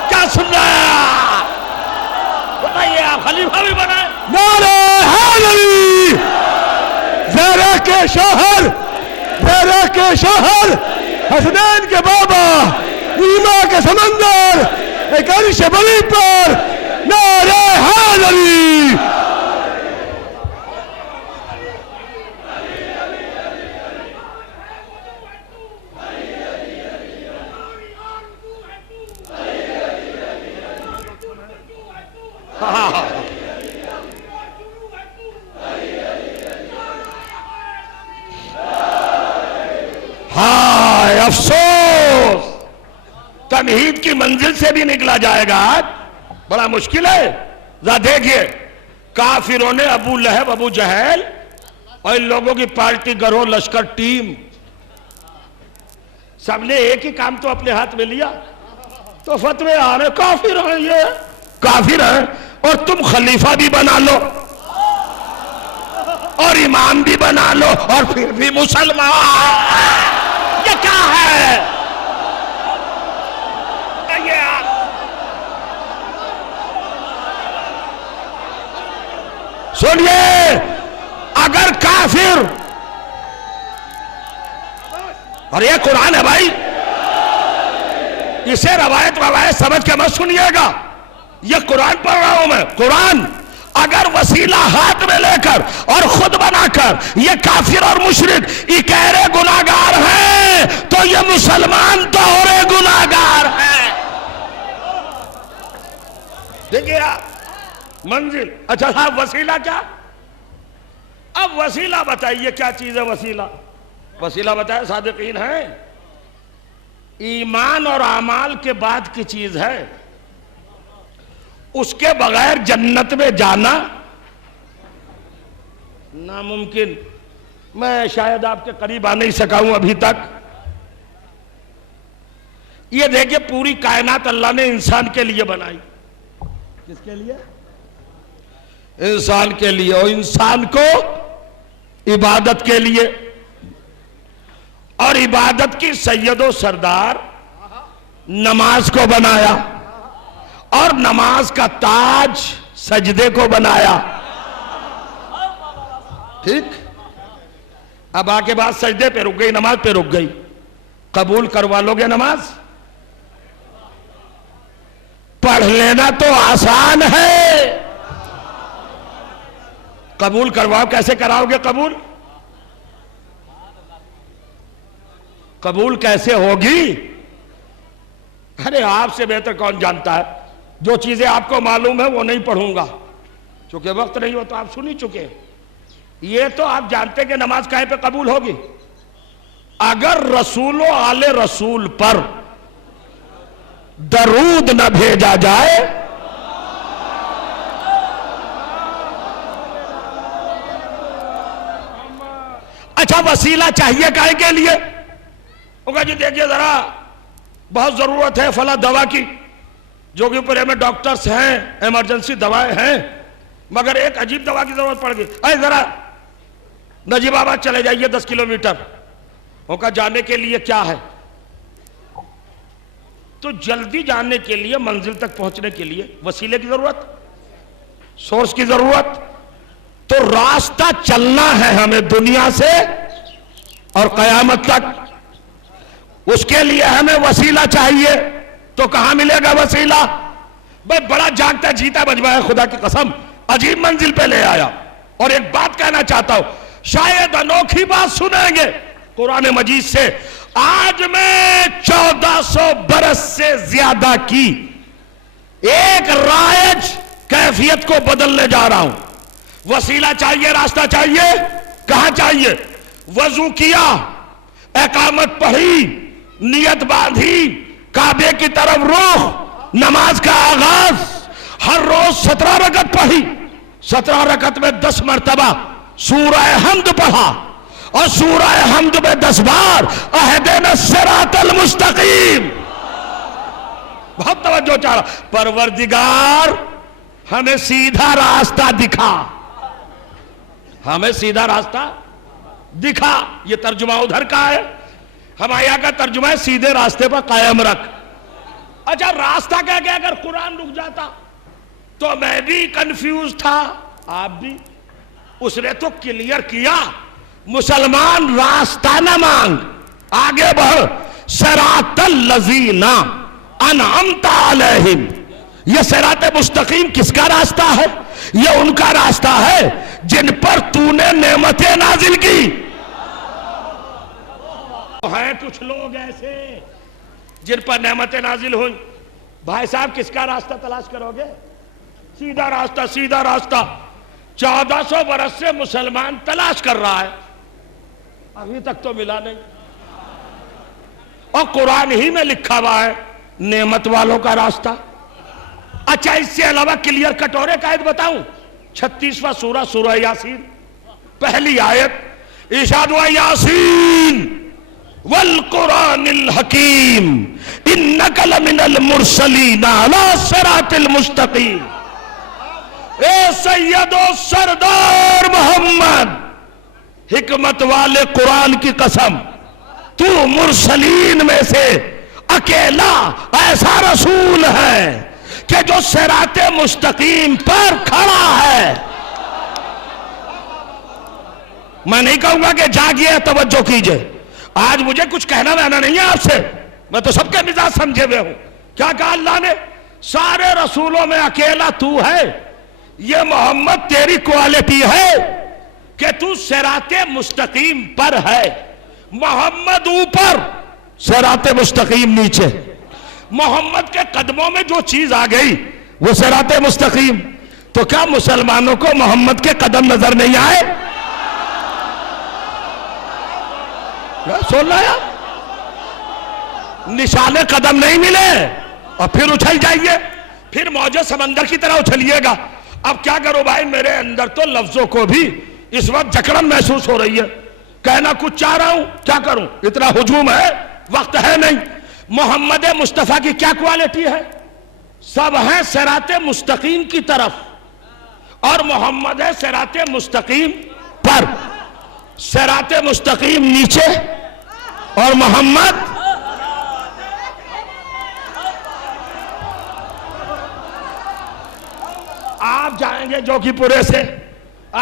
کیا سن رہے ہیں؟ بتائیے آپ خلیفہ بھی بنائے؟ نعرہ حیدری، زہرا کے شوہر، زہرا کے شوہر، حسنین کے بابا، ایمان کے سمندر، ایک عرش بلی پر نعرہ حیدری۔ ہائے افسوس، تمہید کی منزل سے بھی نکلا جائے گا، بڑا مشکل ہے۔ ذرا دیکھیے، کافروں نے ابو لہب، ابو جہل اور ان لوگوں کی پارٹی، گروہ، لشکر، ٹیم، سب نے ایک ہی کام تو اپنے ہاتھ میں لیا، تو فتوے آ رہے کافر ہیں، یہ کافر ہیں، اور تم خلیفہ بھی بنا لو اور امام بھی بنا لو اور پھر بھی مسلمان۔ یہ کیا ہے؟ سنیے، اگر کافر، اور یہ قرآن ہے بھائی، اسے روایت سمجھ کے مت سنیے گا، یہ قرآن پڑھ رہا ہوں میں، قرآن۔ اگر وسیلہ ہاتھ میں لے کر اور خود بنا کر یہ کافر اور مشرک اکیرے گناہگار ہیں تو یہ مسلمان دوہرے گناہگار ہیں۔ دیکھئے آپ منزل۔ اچھا صاحب، وسیلہ کیا؟ اب وسیلہ بتائیے کیا چیز ہے وسیلہ؟ وسیلہ بتائے صادقین ہیں، ایمان اور اعمال کے بعد کی چیز ہے، اس کے بغیر جنت میں جانا ناممکن۔ میں شاید آپ کے قریب آ نہیں سکا ہوں ابھی تک. یہ دیکھیں پوری کائنات اللہ نے انسان کے لیے بنائی. کس کے لیے؟ انسان کے لیے. اور انسان کو عبادت کے لیے، اور عبادت کی سید و سردار نماز کو بنایا، اور نماز کا تاج سجدے کو بنایا. ٹھیک. اب آ کے بعد سجدے پہ رک گئی، نماز پہ رک گئی. قبول کروا لو گے نماز؟ پڑھ لینا تو آسان ہے، قبول کرواؤ کیسے کراؤ گے؟ قبول کیسے ہوگی؟ ارے آپ سے بہتر کون جانتا ہے. جو چیزیں آپ کو معلوم ہے وہ نہیں پڑھوں گا، چونکہ وقت نہیں ہو تو آپ سن ہی چکے. یہ تو آپ جانتے کہ نماز کہیں پہ قبول ہوگی؟ اگر رسول و آل رسول پر درود نہ بھیجا جائے اچھا وسیلہ چاہیے کائے کے لیے؟ ہوگا جی دیکھیے ذرا بہت ضرورت ہے فلاں دوا کی، جو کہ اوپر میں ڈاکٹرز ہیں، ایمرجنسی دوائیں ہیں، مگر ایک عجیب دوا کی ضرورت پڑ گئی. اے ذرا نجیب آباد چلے جائیے 10 کلومیٹر. ہوگا جانے کے لیے کیا ہے؟ تو جلدی جانے کے لیے، منزل تک پہنچنے کے لیے وسیلے کی ضرورت، سورس کی ضرورت. تو راستہ چلنا ہے ہمیں دنیا سے اور قیامت تک، اس کے لیے ہمیں وسیلہ چاہیے. تو کہاں ملے گا وسیلہ؟ بھئی بڑا جاگتا جیتا بجوایا، خدا کی قسم عجیب منزل پہ لے آیا. اور ایک بات کہنا چاہتا ہوں، شاید انوکھی بات سنیں گے قرآن مجید سے. آج میں 1400 برس سے زیادہ کی ایک رائج کیفیت کو بدلنے جا رہا ہوں. وسیلہ چاہیے، راستہ چاہیے. کہاں چاہیے؟ وضو کیا، اقامت پڑھی، نیت باندھی، کعبے کی طرف رخ، نماز کا آغاز، ہر روز 17 رکعت پڑھی، 17 رکعت میں 10 مرتبہ سورہ حمد پڑھا، اور سورہ حمد میں 10 بار اہدنا الصراط المستقیم. بہت توجہ چاہ رہا. پروردگار ہمیں سیدھا راستہ دکھا، ہمیں سیدھا راستہ دکھا. یہ ترجمہ ادھر کا ہے، ہمارے یہاں کا ترجمہ ہے سیدھے راستے پر قائم رکھ. اچھا راستہ کہہ کے اگر قرآن رک جاتا تو میں بھی کنفیوز تھا، آپ بھی. اس نے تو کلیئر کیا، مسلمان راستہ نہ مانگ، آگے بڑھ. صراط الذین انعمت علیہم. یہ صراط مستقیم کس کا راستہ ہے؟ یہ ان کا راستہ ہے جن پر تو نے نعمتیں نازل کی. ہیں کچھ لوگ ایسے جن پر نعمتیں نازل ہوئی. بھائی صاحب کس کا راستہ تلاش کرو گے؟ سیدھا راستہ، سیدھا راستہ. 1400 برس سے مسلمان تلاش کر رہا ہے، ابھی تک تو ملا نہیں. اور قرآن ہی میں لکھا ہوا ہے نعمت والوں کا راستہ. اچھا اس سے علاوہ کلیئر کٹ اور ایک آیت بتاؤں. 36واں سورہ، سورہ یاسین، پہلی آیت ارشاد ہوا یاسین والقرآن الحکیم انک لمن المرسلین علی صراط المستقیم. اے سید و سردار محمد، حکمت والے قرآن کی قسم، تو مرسلین میں سے اکیلا ایسا رسول ہے کہ جو صراط مستقیم پر کھڑا ہے. میں نہیں کہوں گا کہ جاگیے، توجہ کیجئے. آج مجھے کچھ کہنا وہنا نہیں ہے آپ سے، میں تو سب کے مزاج سمجھے ہوئے ہوں. کیا کہا اللہ نے؟ سارے رسولوں میں اکیلا تو ہے. یہ محمد تیری کوالٹی ہے کہ تو صراط مستقیم پر ہے. محمد اوپر، صراط مستقیم نیچے. محمد کے قدموں میں جو چیز آ گئی وہ صراط مستقیم. تو کیا مسلمانوں کو محمد کے قدم نظر نہیں آئے؟ سن رہا نشان قدم نہیں ملے اور پھر اچھل جائیے، پھر موجہ سمندر کی طرح اچھلیے گا. اب کیا کرو بھائی، میرے اندر تو لفظوں کو بھی اس وقت جکڑن محسوس ہو رہی ہے. کہنا کچھ چاہ رہا ہوں، کیا کروں، اتنا ہجوم ہے، وقت ہے نہیں۔ محمد مصطفیٰ کی کیا کوالٹی ہے؟ سب ہیں صراط مستقیم کی طرف، اور محمد ہے صراط مستقیم پر، صراط مستقیم نیچے اور محمد آپ جائیں گے جوکی پورے سے،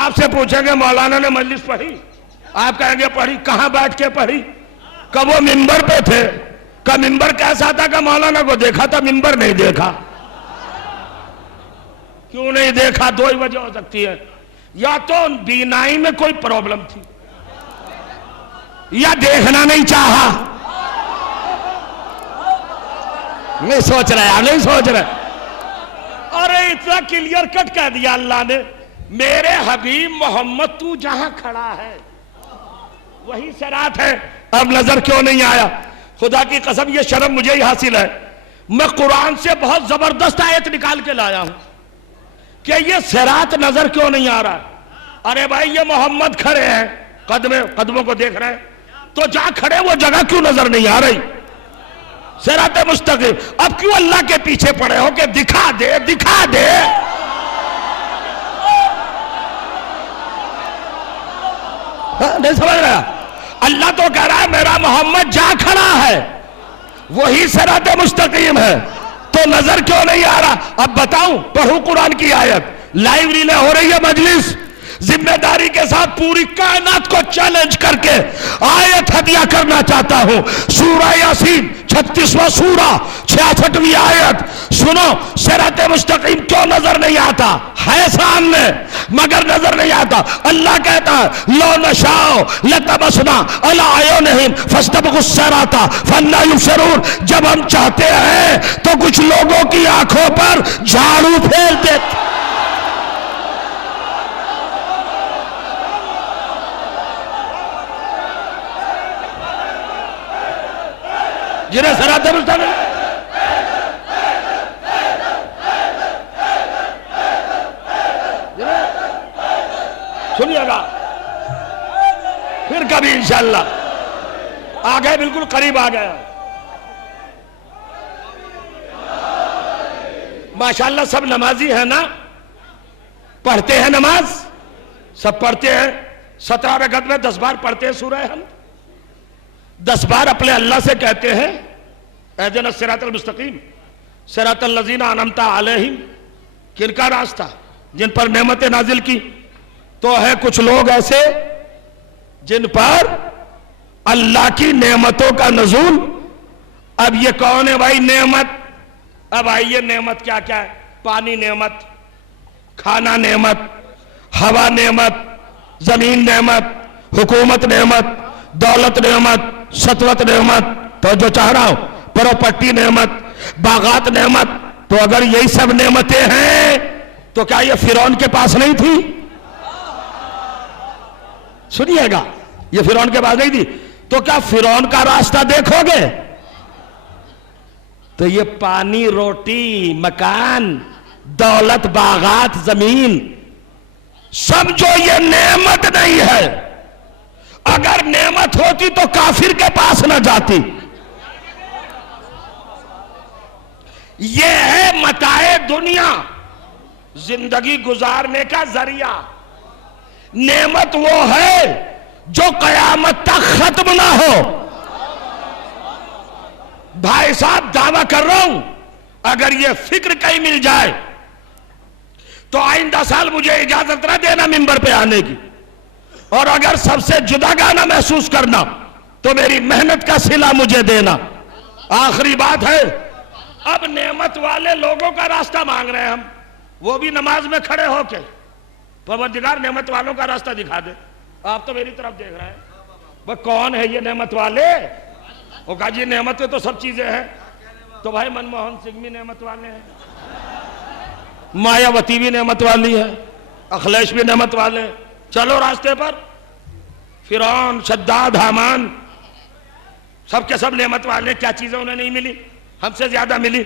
آپ سے پوچھیں گے مولانا نے مجلس پڑھی، آپ کہیں گے پڑھی، کہاں بیٹھ کے پڑھی؟ کب وہ منبر پہ تھے؟ کہ منبر کیسا تھا کہ مولانا کو دیکھا تھا، منبر نہیں دیکھا؟ کیوں نہیں دیکھا؟ دو ہی وجہ ہو سکتی ہے، یا تو بینائی میں کوئی پرابلم تھی، یا دیکھنا نہیں چاہا۔ نہیں سوچ رہے، آپ نہیں سوچ رہے؟ ارے اتنا کلیئر کٹ کہہ دیا اللہ نے، میرے حبیب محمد تو جہاں کھڑا ہے وہی صراط ہے۔ اب نظر کیوں نہیں آیا؟ خدا کی قسم یہ شرم مجھے ہی حاصل ہے، میں قرآن سے بہت زبردست آیت نکال کے لایا ہوں کہ یہ صراط نظر کیوں نہیں آ رہا۔ ارے بھائی یہ محمد کھڑے ہیں، قدموں کو دیکھ رہے ہیں، تو جہاں کھڑے وہ جگہ کیوں نظر نہیں آ رہی؟ صراط مستقیم۔ اب کیوں اللہ کے پیچھے پڑے ہو کہ دکھا دے دکھا دے؟ نہیں سمجھ رہا؟ اللہ تو کہہ رہا ہے میرا محمد جہاں کھڑا ہے وہی صراط مستقیم ہے، تو نظر کیوں نہیں آ رہا؟ اب بتاؤں، پڑھوں قرآن کی آیت، لائیو ریلے ہو رہی ہے مجلس، ذمہ داری کے ساتھ پوری کائنات کو چیلنج کر کے آیت ہدیہ کرنا چاہتا ہوں۔ سورہ یاسین 36واں سورہ 66ویں آیت سنو۔ صراط مستقیم کیوں نظر نہیں آتا؟ ہے سامنے مگر نظر نہیں آتا۔ اللہ کہتا ہے لو نشاء لطمسنا علی اعینہم فاستبقوا الصراط فانا یبصرون، جب ہم چاہتے ہیں تو کچھ لوگوں کی آنکھوں پر جھاڑو پھیر دیتے۔ جنہیں صراط مستقیم سنیے گا پھر کبھی انشاءاللہ۔ آگئے، بالکل قریب آ گیا۔ ماشاءاللہ سب نمازی ہیں نا؟ پڑھتے ہیں نماز؟ سب پڑھتے ہیں؟ 17 رکعت میں 10 بار پڑھتے ہیں سورہ ہم، 10 بار اپنے اللہ سے کہتے ہیں اہدنا الصراط المستقیم صراط الذین انعمت علیہم۔ کن کا راستہ؟ جن پر نعمتیں نازل کی۔ تو ہے کچھ لوگ ایسے جن پر اللہ کی نعمتوں کا نزول۔ اب یہ کون ہے بھائی نعمت؟ اب آئیے نعمت کیا کیا ہے؟ پانی نعمت، کھانا نعمت، ہوا نعمت، زمین نعمت، حکومت نعمت، دولت نعمت، سطوت نعمت، تو جو چاہ رہا ہوں، پراپرٹی نعمت، باغات نعمت۔ تو اگر یہی سب نعمتیں ہیں تو کیا یہ فرعون کے پاس نہیں تھی؟ سنیے گا، یہ فرعون کے پاس نہیں تھی تو کیا فرعون کا راستہ دیکھو گے؟ تو یہ پانی، روٹی، مکان، دولت، باغات، زمین، سمجھو یہ نعمت نہیں ہے۔ اگر نعمت ہوتی تو کافر کے پاس نہ جاتی۔ یہ ہے متاع دنیا، زندگی گزارنے کا ذریعہ۔ نعمت وہ ہے جو قیامت تک ختم نہ ہو۔ بھائی صاحب دعویٰ کر رہا ہوں، اگر یہ فکر کہیں مل جائے تو آئندہ سال مجھے اجازت نہ دینا ممبر پہ آنے کی، اور اگر سب سے جداگانہ محسوس کرنا تو میری محنت کا صلہ مجھے دینا۔ آخری بات ہے، اب نعمت والے لوگوں کا راستہ مانگ رہے ہیں ہم، وہ بھی نماز میں کھڑے ہو کے پروردگار نعمت والوں کا راستہ دکھا دے۔ آپ تو میری طرف دیکھ رہے ہیں، وہ کون ہے یہ نعمت والے؟ وہ کہا جی نعمت میں تو سب چیزیں ہیں۔ تو بھائی منموہن سنگھ بھی نعمت والے ہیں، مایاوتی بھی نعمت والی ہے، اکھلیش بھی نعمت والے ہیں۔ چلو راستے پر، فرعون، شداد، حامان، سب کے سب نعمت والے۔ کیا چیزیں انہیں نہیں ملی؟ ہم سے زیادہ ملی۔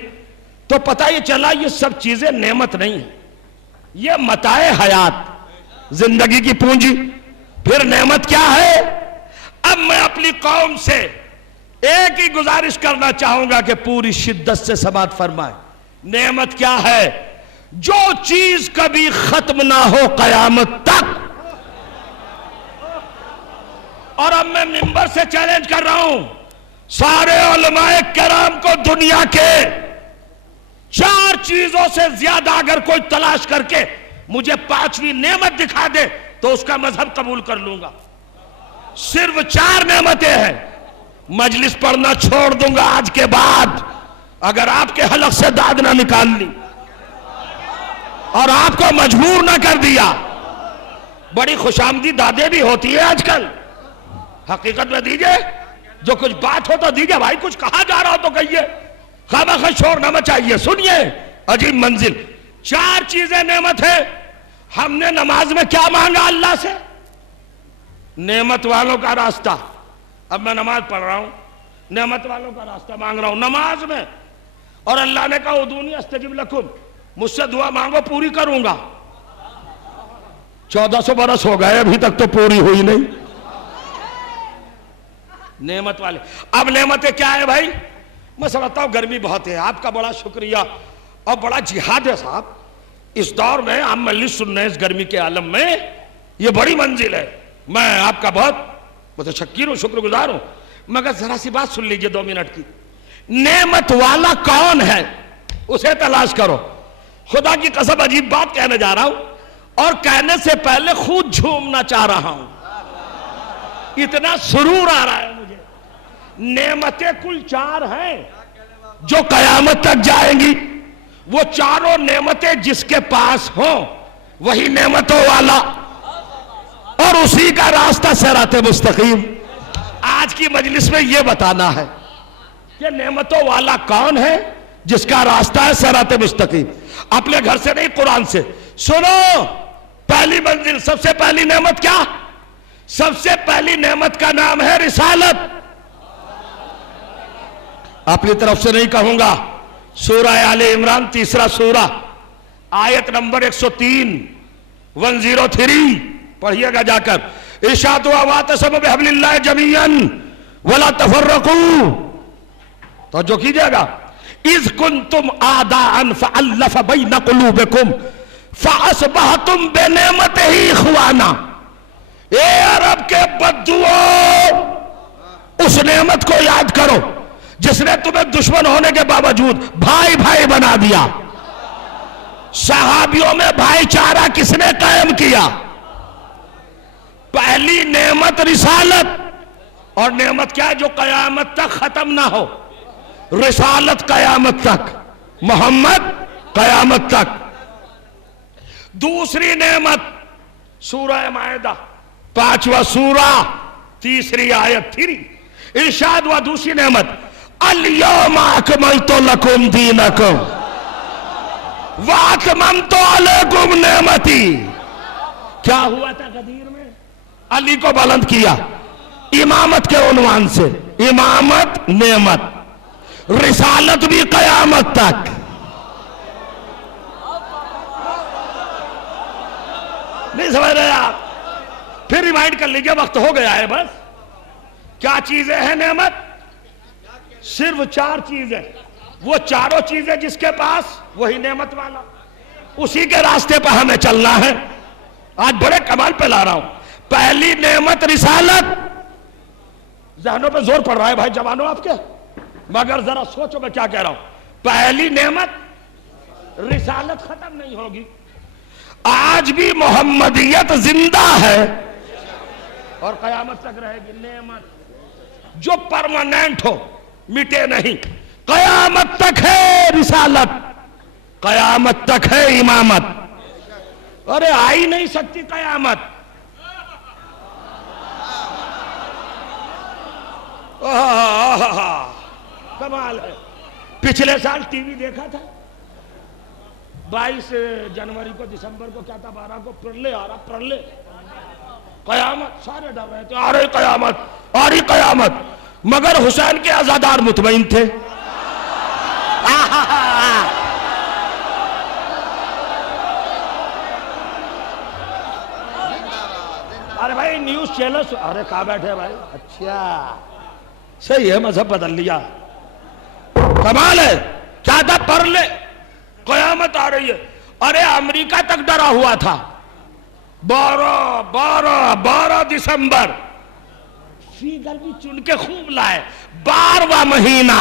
تو پتہ یہ چلا یہ سب چیزیں نعمت نہیں ہیں، یہ متاع حیات، زندگی کی پونجی۔ پھر نعمت کیا ہے؟ اب میں اپنی قوم سے ایک ہی گزارش کرنا چاہوں گا کہ پوری شدت سے سماعت فرمائیں. نعمت کیا ہے؟ جو چیز کبھی ختم نہ ہو قیامت تک. اور اب میں منبر سے چیلنج کر رہا ہوں سارے علماء کرام کو، دنیا کے 4 چیزوں سے زیادہ اگر کوئی تلاش کر کے مجھے 5ویں نعمت دکھا دے تو اس کا مذہب قبول کر لوں گا. صرف 4 نعمتیں ہیں. مجلس پڑھنا چھوڑ دوں گا آج کے بعد اگر آپ کے حلق سے داد نہ نکال لی اور آپ کو مجبور نہ کر دیا. بڑی خوش آمدی دادیں بھی ہوتی ہے آج کل. حقیقت میں دیجئے، جو کچھ بات ہو تو دیجئے بھائی، کچھ کہا جا رہا ہو تو کہیے، خامخواہ شور نہ مچائیے. سنیے عجیب منزل. 4 چیزیں نعمت ہے. ہم نے نماز میں کیا مانگا اللہ سے؟ نعمت والوں کا راستہ. اب میں نماز پڑھ رہا ہوں، نعمت والوں کا راستہ مانگ رہا ہوں نماز میں، اور اللہ نے کہا ادعونی استجب لکم، مجھ سے دعا مانگو پوری کروں گا. 1400 برس ہو گئے ابھی تک تو پوری ہوئی نہیں. نعمت والے. اب نعمتیں کیا ہے بھائی؟ میں سمجھتا ہوں گرمی بہت ہے، آپ کا بڑا شکریہ اور بڑا جہاد ہے صاحب. اس دور میں آپ مجلس سن رہے ہیں اس گرمی کے عالم میں، یہ بڑی منزل ہے. میں آپ کا بہت متشکر ہوں، شکر گزار ہوں. مگر ذرا سی بات سن لیجئے 2 منٹ کی. نعمت والا کون ہے اسے تلاش کرو. خدا کی قسم عجیب بات کہنے جا رہا ہوں اور کہنے سے پہلے خود جھومنا چاہ رہا ہوں، اتنا سرور آ رہا ہے مجھے. نعمتیں کل 4 ہیں جو قیامت تک جائیں گی. وہ چاروں نعمتیں جس کے پاس ہوں وہی نعمتوں والا، اور اسی کا راستہ صراط مستقیم. آج کی مجلس میں یہ بتانا ہے کہ نعمتوں والا کون ہے جس کا راستہ ہے صراط مستقیم. اپنے گھر سے نہیں، قرآن سے سنو. پہلی منزل، سب سے پہلی نعمت کیا؟ سب سے پہلی نعمت کا نام ہے رسالت. اپنی طرف سے نہیں کہوں گا. سورہ آل عمران 3 سورہ آیت نمبر 103 103 پڑھئے گا جا کر. ارشاد ہوا واعتصموا بحبل اللہ جمیعا ولا تفرقوا. توجہ کیجئے گا. اذ کنتم اعداء فالف بین قلوبکم فاصبحتم بنعمتہ اخوانا. اے عرب کے بدوؤ، اس نعمت کو یاد کرو جس نے تمہیں دشمن ہونے کے باوجود بھائی بھائی بنا دیا. صحابیوں میں بھائی چارہ کس نے قائم کیا؟ پہلی نعمت رسالت. اور نعمت کیا ہے؟ جو قیامت تک ختم نہ ہو. رسالت قیامت تک، محمد قیامت تک. دوسری نعمت سورہ مائدہ 5واں سورہ 3 آیت 3. ارشاد ہوا دوسری نعمت الیوم اکملت لکم دینکم واتممت علیکم نعمتی. کیا ہوا تھا غدیر میں؟ علی کو بلند کیا امامت کے عنوان سے. امامت نعمت، رسالت بھی قیامت تک. نہیں سمجھ رہے آپ؟ پھر ریمائنڈ کر لیجئے، وقت ہو گیا ہے بس. کیا چیزیں ہیں نعمت؟ صرف 4 چیزیں. وہ چاروں چیزیں جس کے پاس وہی نعمت والا. اسی کے راستے پہ ہمیں چلنا ہے. آج بڑے کمال پہ لا رہا ہوں. پہلی نعمت رسالت. ذہنوں پہ زور پڑ رہا ہے بھائی جوانوں آپ کے، مگر ذرا سوچو میں کیا کہہ رہا ہوں. پہلی نعمت رسالت ختم نہیں ہوگی. آج بھی محمدیت زندہ ہے اور قیامت تک رہے گی. نعمت جو پرماننٹ ہو، مٹے نہیں. قیامت تک ہے رسالت، قیامت تک ہے امامت. ارے آئی نہیں سکتی قیامت. کمال ہے. پچھلے سال ٹی وی دیکھا تھا 22 جنوری کو، دسمبر کو، کیا تھا 12 کو، پرلے آ رہا، پرلے قیامت. سارے ڈر رہے تھے آ رہی قیامت، آ رہی قیامت. مگر حسین کے عزادار مطمئن تھے. ارے بھائی بھائی نیوز چینل ارے کہاں بیٹھے بھائی؟ اچھا صحیح ہے، مذہب بدل لیا، کمال ہے، کیا تھا پڑھ لے قیامت آ رہی ہے۔ ارے امریکہ تک ڈرا ہوا تھا، 12 دسمبر فیگر بھی چن کے خوب لائے، 12واں مہینہ،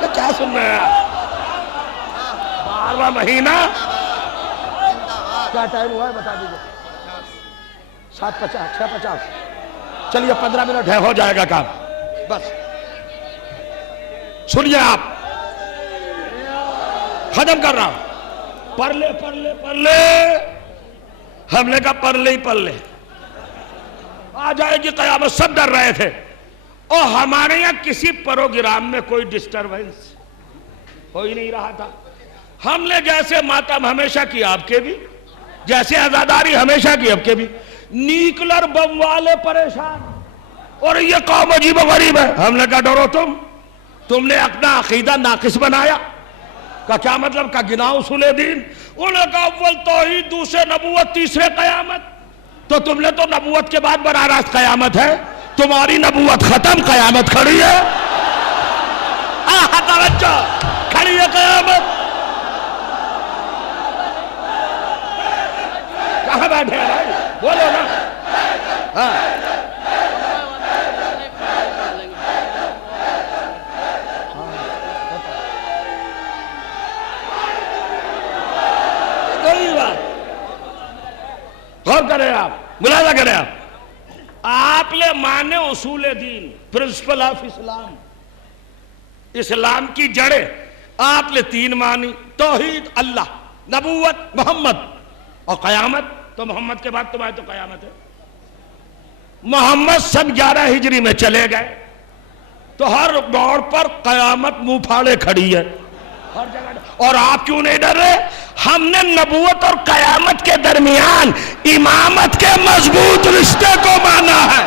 یہ کیا سن رہے ہیں؟ 12واں مہینہ، کیا ٹائم ہوا ہے بتا دیجئے؟ 7:50 6:50، چلیے 15 منٹ ہے، ہو جائے گا کام، بس سنیے آپ، ختم کر رہا ہوں، پڑھ لے، ہم نے کہا پڑھ لے، آ جائے گی قیامت، سب ڈر رہے تھے، اور ہمارے یہاں کسی پروگرام میں کوئی ڈسٹربنس ہو ہی نہیں رہا تھا، ہم نے جیسے ماتم ہمیشہ کیا آپ کے بھی، جیسے عزاداری ہمیشہ کی آپ کے بھی، نیکلر بم والے پریشان، اور یہ قوم عجیب و غریب ہے، ہم نے کہا ڈرو تم نے اپنا عقیدہ ناقص بنایا، کا کیا مطلب؟ کا گنا اصول دین، انہوں نے کہا اول توحید، دوسرے نبوت، تیسرے قیامت، تو تم نے تو نبوت کے بعد براہ راست قیامت ہے، تمہاری نبوت ختم، قیامت کھڑی ہے، توجہ، کھڑی ہے قیامت، کہاں بیٹھے ہیں بھائی؟ بولو نا، غور کریں آپ، ملاحظہ کریں آپ نے مانے اصول دین، پرنسپل آف اسلام، اسلام کی جڑیں آپ نے 3 مانی، توحید اللہ، نبوت محمد، اور قیامت تو محمد کے بعد تمہاری تو قیامت ہے۔ محمد سن 11 ہجری میں چلے گئے تو ہر موڑ پر قیامت منہ پھاڑے کھڑی ہے، ہر جگہ، اور آپ کیوں نہیں ڈر رہے؟ ہم نے نبوت اور قیامت کے درمیان امامت کے مضبوط رشتے کو مانا ہے۔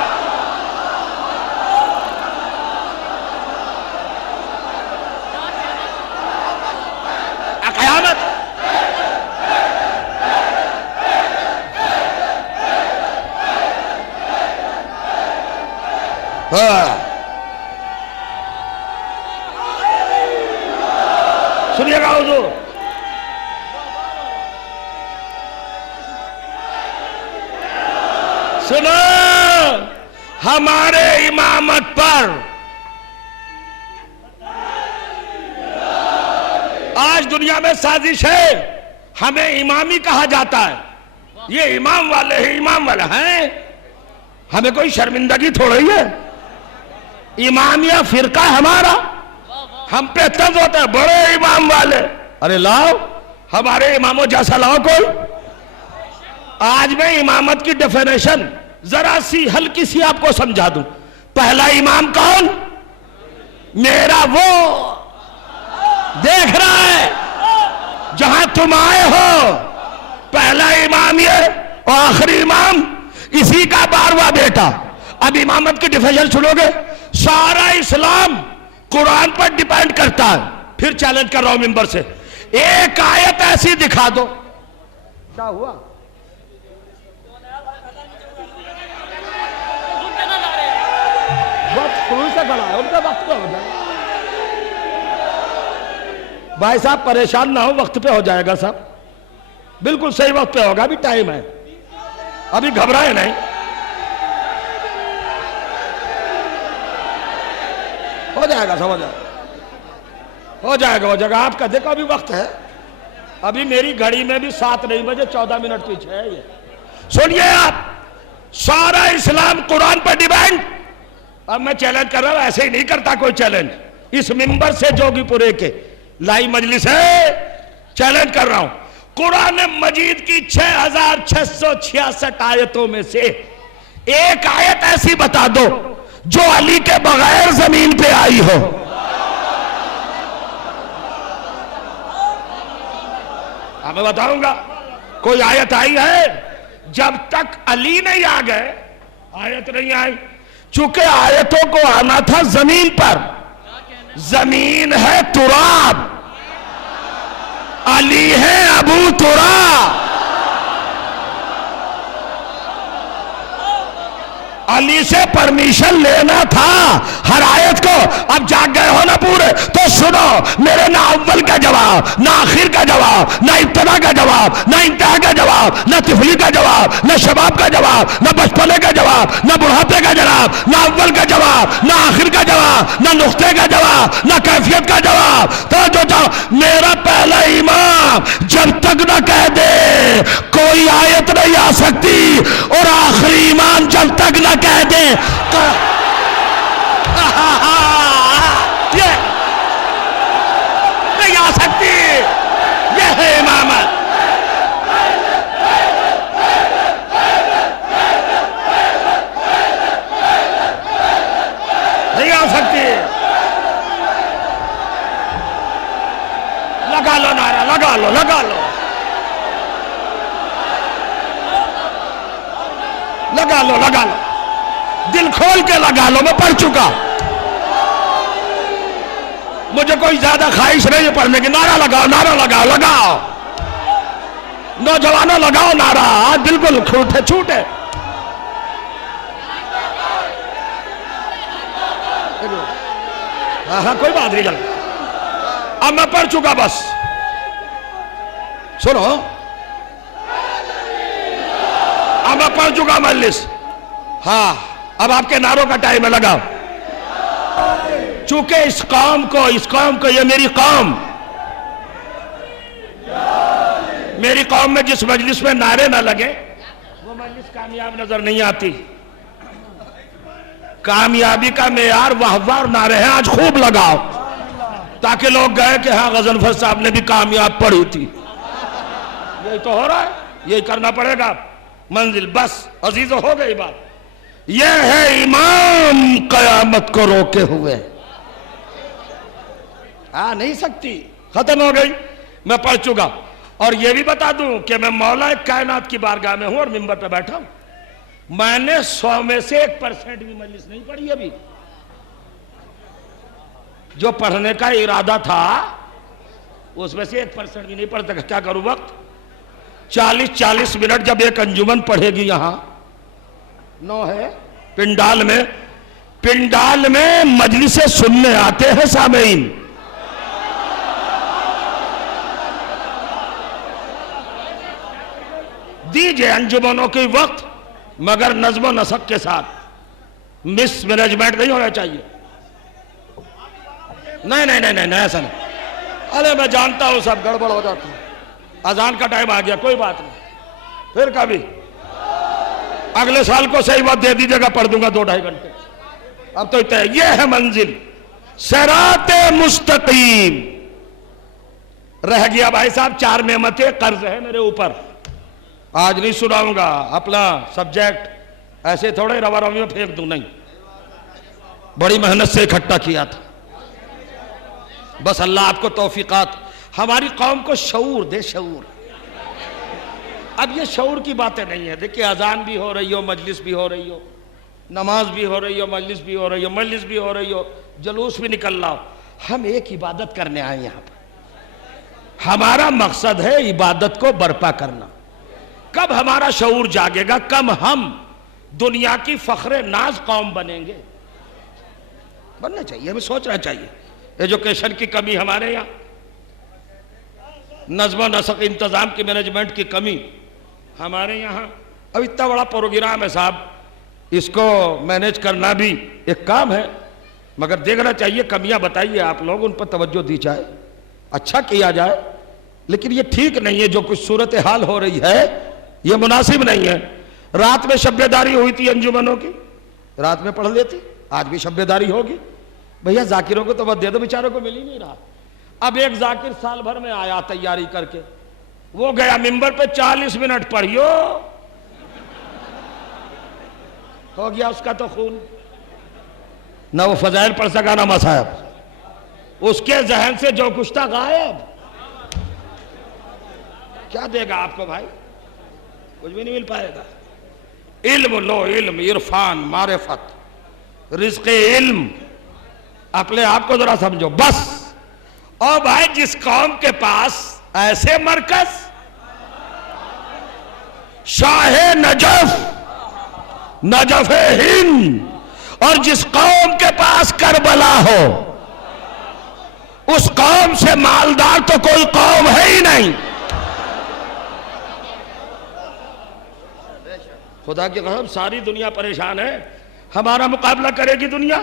قیامت سنیے گا حضور، سنو، ہمارے امامت پر آج دنیا میں سازش ہے، ہمیں امامی کہا جاتا ہے، یہ امام والے ہیں، امام والے ہیں، ہمیں کوئی شرمندگی تھوڑی ہے، امامیہ فرقہ ہمارا، ہم پہ طنز ہوتا ہے، بڑے امام والے، ارے لاؤ ہمارے اماموں جیسا لاؤ کوئی۔ آج میں امامت کی ڈیفینیشن ذرا سی ہلکی سی آپ کو سمجھا دوں۔ پہلا امام کون؟ میرا وہ دیکھ رہا ہے جہاں تم آئے ہو، پہلا امام یہ، اور آخری امام اسی کا 12واں بیٹا۔ اب امامت کی ڈیفینیشن سنو گے، سارا اسلام قرآن پر ڈیپینڈ کرتا ہے۔ پھر چیلنج کر رہا ہوں ممبر سے، ایک آیت ایسی دکھا دو۔ کیا ہوا؟ وقت شروع سے کھڑا ہے، ان کا وقت پہ ہو جائے۔ بھائی صاحب پریشان نہ ہو، وقت پہ ہو جائے گا صاحب، بالکل صحیح وقت پہ ہوگا، ابھی ٹائم ہے، ابھی گھبرائے نہیں۔ ہو جائے گا، سمجھ ہو جائے گا، آپ کا دیکھو ابھی وقت ہے، ابھی میری گھڑی میں بھی 7 نہیں بجے 14 منٹ پیچھے ہے۔ یہ سنیے آپ، سارا اسلام قرآن پر ڈیپینڈ۔ اب میں چیلنج کر رہا ہوں، ایسے ہی نہیں کرتا کوئی چیلنج، اس ممبر سے جوگی پورے کے لائی مجلس ہے، چیلنج کر رہا ہوں، قرآن مجید کی 6666 آیتوں میں سے ایک آیت ایسی بتا دو جو علی کے بغیر زمین پہ آئی ہو۔ میں بتاؤں گا، کوئی آیت آئی ہے؟ جب تک علی نہیں آ گئے آیت نہیں آئی، چونکہ آیتوں کو آنا تھا زمین پر، زمین ہے تراب، علی ہے ابو تراب، علی سے پرمیشن لینا تھا ہر آیت کو. اب جاگ گئے ہو نا پورے تو سنو میرے نہ اول کا جواب نہ آخر کا جواب نہ ابتدا کا جواب نہ انتہا کا جواب نہ طفلی کا جواب نہ شباب کا جواب نہ بچپنے کا جواب نہ بڑھاپے کا جواب نہ اول کا جواب نہ آخر کا جواب نہ نقطے کا جواب نہ کیفیت کا جواب. تو جو میرا پہلا امام جب تک نہ کہہ دے کوئی آیت نہیں آ سکتی اور آخری امام جب تک نہ کہہ دے یہ نہیں آ سکتی. یہ ہے امامت. نہیں آ سکتی. لگا لو نعرہ, لگا لو لگا لو لگا لو لگا لو, دل کھول کے لگا لو. میں پڑھ چکا, مجھے کوئی زیادہ خواہش نہیں ہے پڑھنے کی. نعرہ لگاؤ, نعرہ لگاؤ, لگاؤ نوجوانوں, لگاؤ نعرہ. آج بالکل چھوٹے ہاں کوئی بات نہیں. چل اب میں پڑھ چکا, بس سنو. اب میں پڑھ چکا مجلس. ہاں اب آپ کے نعروں کا ٹائم ہے, لگاؤ. چونکہ اس قوم کو یہ میری قوم میں جس مجلس میں نعرے نہ لگے وہ مجلس کامیاب نظر نہیں آتی. کامیابی کا معیار واہ اور نعرے ہیں. آج خوب لگاؤ تاکہ لوگ گئے کہ ہاں غضنفر صاحب نے بھی کامیاب پڑھی تھی. یہی تو ہو رہا ہے, یہی کرنا پڑے گا. منزل بس عزیزو ہو گئی بات. یہ ہے امام قیامت کو روکے ہوئے. نہیں سکتی, ختم ہو گئی. میں پڑھ چکا. اور یہ بھی بتا دوں کہ میں مولا کائنات کی بارگاہ میں ہوں اور منبر پہ بیٹھا ہوں. میں نے 100 میں سے 1% بھی مجلس نہیں پڑھی ابھی. جو پڑھنے کا ارادہ تھا اس میں سے 1% بھی نہیں پڑھتا. کیا کروں, وقت 40 منٹ جب ایک انجمن پڑھے گی. یہاں 9 ہے پنڈال میں مجلس سننے آتے ہیں سامعین. دیجئے انجمنوں کی وقت, مگر نظم و نسق کے ساتھ. مس مینجمنٹ نہیں ہونا چاہیے. نہیں ایسا نہیں. ارے میں جانتا ہوں سب گڑبڑ ہو جاتا ہے. اذان کا ٹائم آ گیا, کوئی بات نہیں, پھر کبھی اگلے سال کو صحیح وقت دے دیجیے گا, پڑھ دوں گا 2-2.5 گھنٹے. اب تو اتنا یہ ہے منزل صراط مستقیم. رہ گیا بھائی صاحب 4 نعمتیں قرض ہے میرے اوپر. آج نہیں سناؤں گا, اپنا سبجیکٹ ایسے تھوڑے روا روی میں پھینک دوں, نہیں. بڑی محنت سے اکٹھا کیا تھا. بس اللہ آپ کو توفیقات. ہماری قوم کو شعور دے, شعور. اب یہ شعور کی باتیں نہیں ہیں. دیکھیں اذان بھی ہو رہی ہو, مجلس بھی ہو رہی ہو, نماز بھی ہو رہی ہو, مجلس بھی ہو رہی ہو, مجلس بھی ہو رہی ہو, جلوس بھی نکل رہا ہو. ہم ایک عبادت کرنے آئے یہاں پر. ہمارا مقصد ہے عبادت کو برپا کرنا. کب ہمارا شعور جاگے گا, کب ہم دنیا کی فخر ناز قوم بنیں گے. بننا چاہیے, ہمیں سوچنا چاہیے. ایجوکیشن کی کمی ہمارے یہاں, نظم و نسق انتظام کی مینجمنٹ کی کمی ہمارے یہاں. اب اتنا بڑا پروگرام ہے صاحب, اس کو مینیج کرنا بھی ایک کام ہے, مگر دیکھنا چاہیے. کمیاں بتائیے آپ لوگ, ان پر توجہ دی جائے, اچھا کیا جائے. لیکن یہ ٹھیک نہیں ہے جو کچھ صورتحال ہو رہی ہے, یہ مناسب نہیں ہے. رات میں شب بیداری ہوئی تھی انجمنوں کی, رات میں پڑھ لیتی. آج بھی شب بیداری ہوگی. بھیا ذاکروں کو تو دے دو, بیچاروں کو مل ہی نہیں رہا. اب ایک ذاکر سال بھر میں آیا تیاری کر کے, وہ گیا منبر پہ 40 منٹ پڑھیو, ہو گیا اس کا تو خون. نہ وہ فضائل پڑھ سکا نہ مصائب. اس کے ذہن سے جو کچھ تھا غائب. کیا دے گا آپ کو بھائی, کچھ بھی نہیں مل پائے گا. علم لو, علم, عرفان, معرفت, رزق علم. اپنے آپ کو ذرا سمجھو بس. اور بھائی جس قوم کے پاس ایسے مرکز, شاہ نجف نجف ہند، اور جس قوم کے پاس کربلا ہو اس قوم سے مالدار تو کوئی قوم ہے ہی نہیں۔ خدا کی قسم ساری دنیا پریشان ہے، ہمارا مقابلہ کرے گی دنیا؟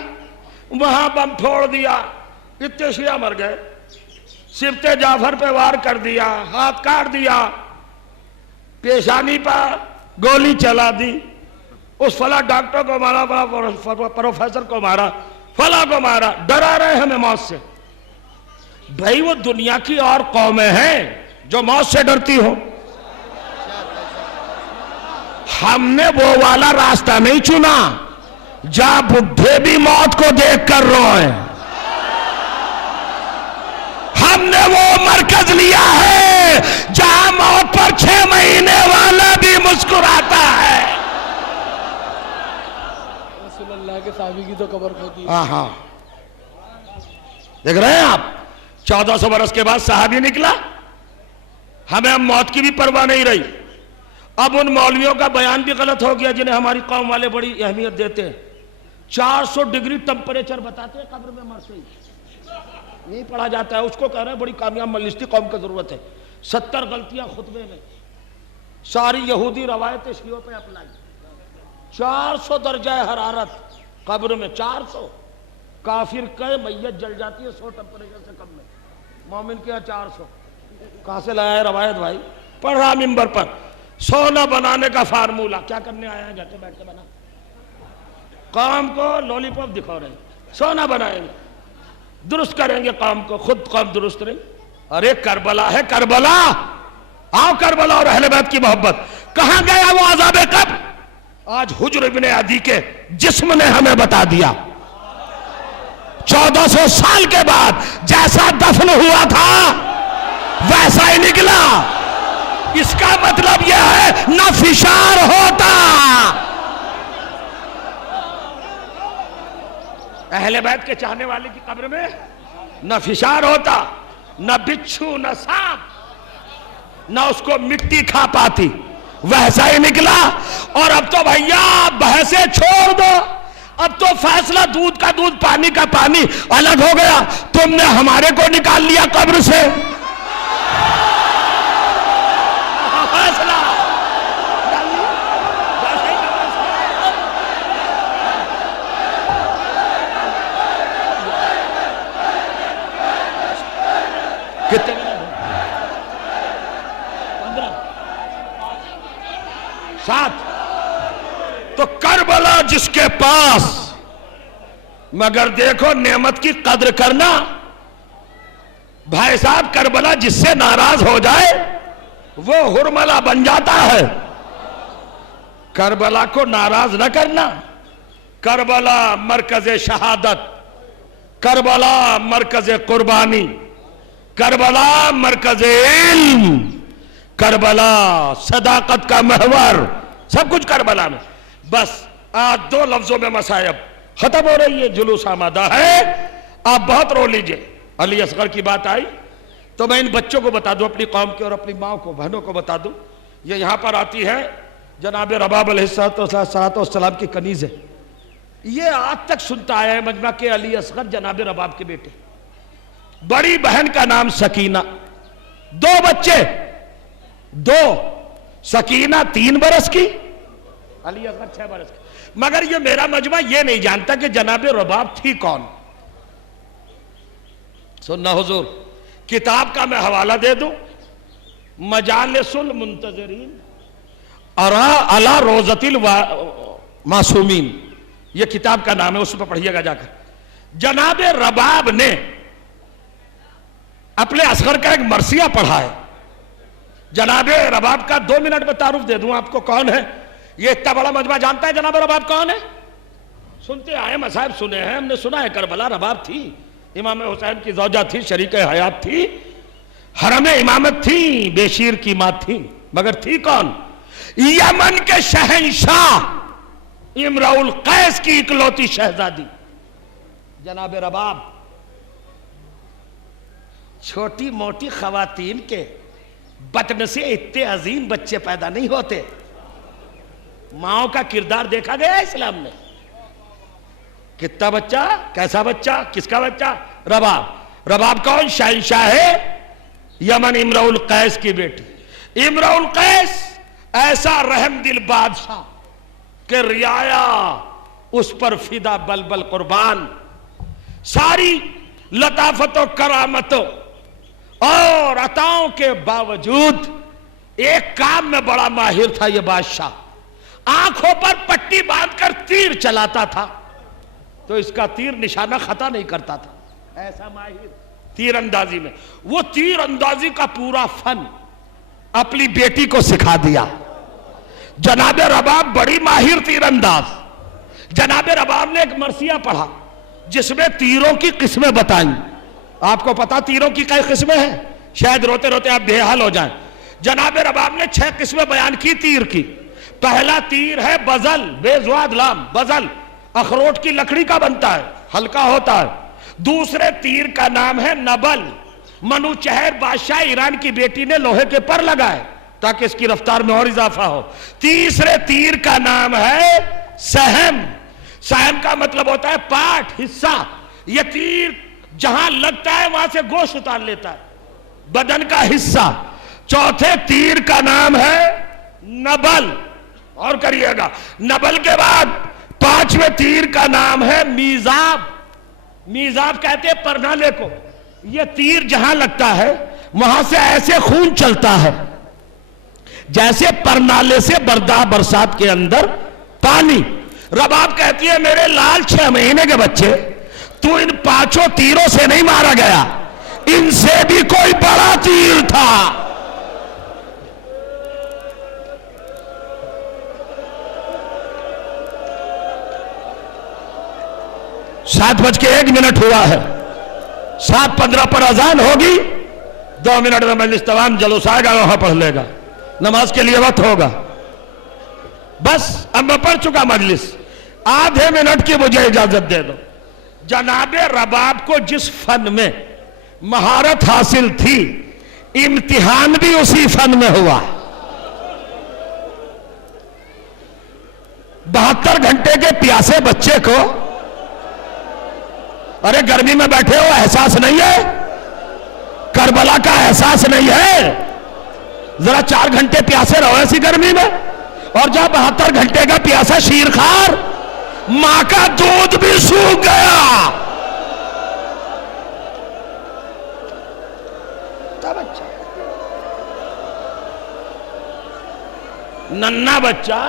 وہاں بم پھوڑ دیا، اتنے شیعہ مر گئے، سبط جعفر پہ وار کر دیا، ہاتھ کاٹ دیا، پیشانی پر گولی چلا دی، اس فلاں ڈاکٹر کو مارا، فلاں پروفیسر کو مارا، فلاں کو مارا، ڈرا رہے ہمیں موت سے۔ بھائی وہ دنیا کی اور قومیں ہیں جو موت سے ڈرتی ہو، ہم نے وہ والا راستہ نہیں چنا جہاں بڈھے بھی موت کو دیکھ کر روئیں، ہم نے وہ مرکز لیا ہے جہاں موت پر 6 مہینے والا بھی مسکراتا ہے۔ رسول اللہ کے صحابی کی تو قبر کھودی۔ ہاں دیکھ رہے ہیں آپ، 1400 برس کے بعد صحابی نکلا، ہمیں اب موت کی بھی پرواہ نہیں رہی۔ اب ان مولویوں کا بیان بھی غلط ہو گیا جنہیں ہماری قوم والے بڑی اہمیت دیتے ہیں۔ 400 ڈگری ٹمپریچر بتاتے ہیں قبر میں مرتے ہی، نہیں پڑھا جاتا ہے، اس کو کہہ رہے ہیں بڑی کامیاب مجلسی قوم کی ضرورت ہے۔ 70 غلطیاں خطبے میں، ساری یہودی روایتیں شیعوں پہ اپنائی۔ 400 درجہ حرارت قبر میں، 400۔ کافر کے میت جل جاتی ہے 100 ٹمپریچر سے کم میں، مومن کے 400۔ کہاں سے لایا ہے روایت بھائی؟ پڑھ رہا منبر پر، سونا بنانے کا فارمولہ، کیا کرنے آیا ہے؟ جاتے بیٹھ کے بنا، قوم کو لولی پاپ دکھا رہے ہیں، سونا بنائیں گے، درست کریں گے قوم کو، خود قوم درست رہے۔ ارے کربلا ہے، کربلا، آؤ کربلا اور اہل بیت کی محبت۔ کہاں گیا وہ عذاب قبر؟ آج حجر ابن عدی کے جسم نے ہمیں بتا دیا، 1400 سال کے بعد جیسا دفن ہوا تھا ویسا ہی نکلا۔ اس کا مطلب یہ ہے نہ فشار ہوتا، اہل بیت کے چاہنے والے کی قبر میں نہ فشار ہوتا، نہ بچھو نہ سانپ، نہ اس کو مٹی کھا پاتی، ویسا ہی نکلا۔ اور اب تو بھیا بحثیں چھوڑ دو، اب تو فیصلہ دودھ کا دودھ پانی کا پانی الگ ہو گیا۔ تم نے ہمارے کو نکال لیا قبر سے، فیصلہ کتنے منٹ؟ 15 7۔ تو کربلا جس کے پاس، مگر دیکھو نعمت کی قدر کرنا بھائی صاحب، کربلا جس سے ناراض ہو جائے وہ ہرملا بن جاتا ہے۔ کربلا کو ناراض نہ کرنا۔ کربلا مرکز شہادت، کربلا مرکز قربانی، کربلا مرکز علم، کربلا صداقت کا محور، سب کچھ کربلا میں۔ بس آج 2 لفظوں میں مصائب ختم ہو رہی ہے، جلوس آمادہ ہے، آپ بہت رو لیجئے۔ علی اصغر کی بات آئی تو میں ان بچوں کو بتا دوں، اپنی قوم کے اور اپنی ماں کو، بہنوں کو بتا دوں، یہ یہاں پر آتی ہے جناب رباب علیہ السلام کی کنیز ہے۔ یہ آج تک سنتا آیا ہے مجمع کے علی اصغر جناب رباب کے بیٹے، بڑی بہن کا نام سکینہ، 2 بچے، 2 سکینہ 3 برس کی، علی اصغر 6 برس کی۔ مگر یہ میرا مجمع یہ نہیں جانتا کہ جناب رباب تھی کون۔ سننا حضور، کتاب کا میں حوالہ دے دوں، مجالس المنتظرین علی روضۃ المعصومین، یہ کتاب کا نام ہے، اس پر پڑھیے گا جا کر۔ جناب رباب نے اپنے اصغر کا ایک مرثیہ پڑھا ہے۔ جناب رباب کا 2 منٹ میں تعارف دے دوں آپ کو، کون ہے یہ؟ اتنا بڑا مجمع جانتا ہے جناب رباب کون ہے؟ سنتے آئے، مصائب سنے ہیں، ہم نے سنا ہے کربلا رباب تھی، امام حسین کی زوجہ تھی، شریک حیات تھی، حرم امامت تھی، بیشیر کی ماں تھی، مگر تھی کون؟ یمن کے شہنشاہ امرؤ القیس کی اکلوتی شہزادی جناب رباب۔ چھوٹی موٹی خواتین کے بطن سے اتنے عظیم بچے پیدا نہیں ہوتے، ماؤں کا کردار دیکھا گیا اسلام میں. کتنا بچہ, کیسا بچہ, کس کا بچہ؟ رباب. رباب کون؟ شہنشاہ ہے یمن امرؤ القیس کی بیٹی. امرؤ القیس ایسا رحم دل بادشاہ کہ رعایا اس پر فدا بلبل قربان. ساری لطافت و کرامتوں اور عطاؤں کے باوجود ایک کام میں بڑا ماہر تھا یہ بادشاہ. آنکھوں پر پٹی باندھ کر تیر چلاتا تھا تو اس کا تیر نشانہ خطا نہیں کرتا تھا. ایسا ماہر تیر اندازی میں. وہ تیر اندازی کا پورا فن اپنی بیٹی کو سکھا دیا. جناب رباب بڑی ماہر تیر انداز. جناب رباب نے ایک مرثیہ پڑھا جس میں تیروں کی قسمیں بتائیں. آپ کو پتا تیروں کی کئی قسمیں ہیں؟ شاید روتے روتے آپ بے حال ہو جائیں. جناب رباب نے 6 قسمیں بیان کی تیر کی. پہلا تیر ہے بزل، بے زواد لام، بزل. اخروٹ کی لکڑی کا بنتا ہے، ہلکا ہوتا ہے. دوسرے تیر کا نام ہے نبل. منوچہر بادشاہ ایران کی بیٹی نے لوہے کے پر لگائے تاکہ اس کی رفتار میں اور اضافہ ہو. تیسرے تیر کا نام ہے سہم. سہم کا مطلب ہوتا ہے پاٹ، حصہ. یہ تیر جہاں لگتا ہے وہاں سے گوشت اتار لیتا ہے، بدن کا حصہ. چوتھے تیر کا نام ہے نبل. اور کریے گا. نبل کے بعد 5ویں تیر کا نام ہے میزاب. میزاب کہتے ہیں پرنالے کو. یہ تیر جہاں لگتا ہے وہاں سے ایسے خون چلتا ہے جیسے پرنالے سے برسات کے اندر پانی. رباب کہتی ہے میرے لال 6 مہینے کے بچے، تو ان 5 تیروں سے نہیں مارا گیا، ان سے بھی کوئی بڑا تیر تھا. 7:01 ہوا ہے. 7:15 پر اذان ہوگی. 2 منٹ میں مجلس تمام جلوس آئے گا، وہاں پڑھ لے گا. نماز کے لیے وقت ہوگا. بس اب میں پڑھ چکا مجلس. آدھے منٹ کی مجھے اجازت دے دو. جناب رباب کو جس فن میں مہارت حاصل تھی امتحان بھی اسی فن میں ہوا. 72 گھنٹے کے پیاسے بچے کو ارے گرمی میں بیٹھے ہو احساس نہیں ہے؟ کربلا کا احساس نہیں ہے؟ ذرا 4 گھنٹے پیاسے رہو ایسی گرمی میں. اور جب 72 گھنٹے کا پیاسا شیرخوار، ماں کا دودھ بھی سوکھ گیا. ننھا بچہ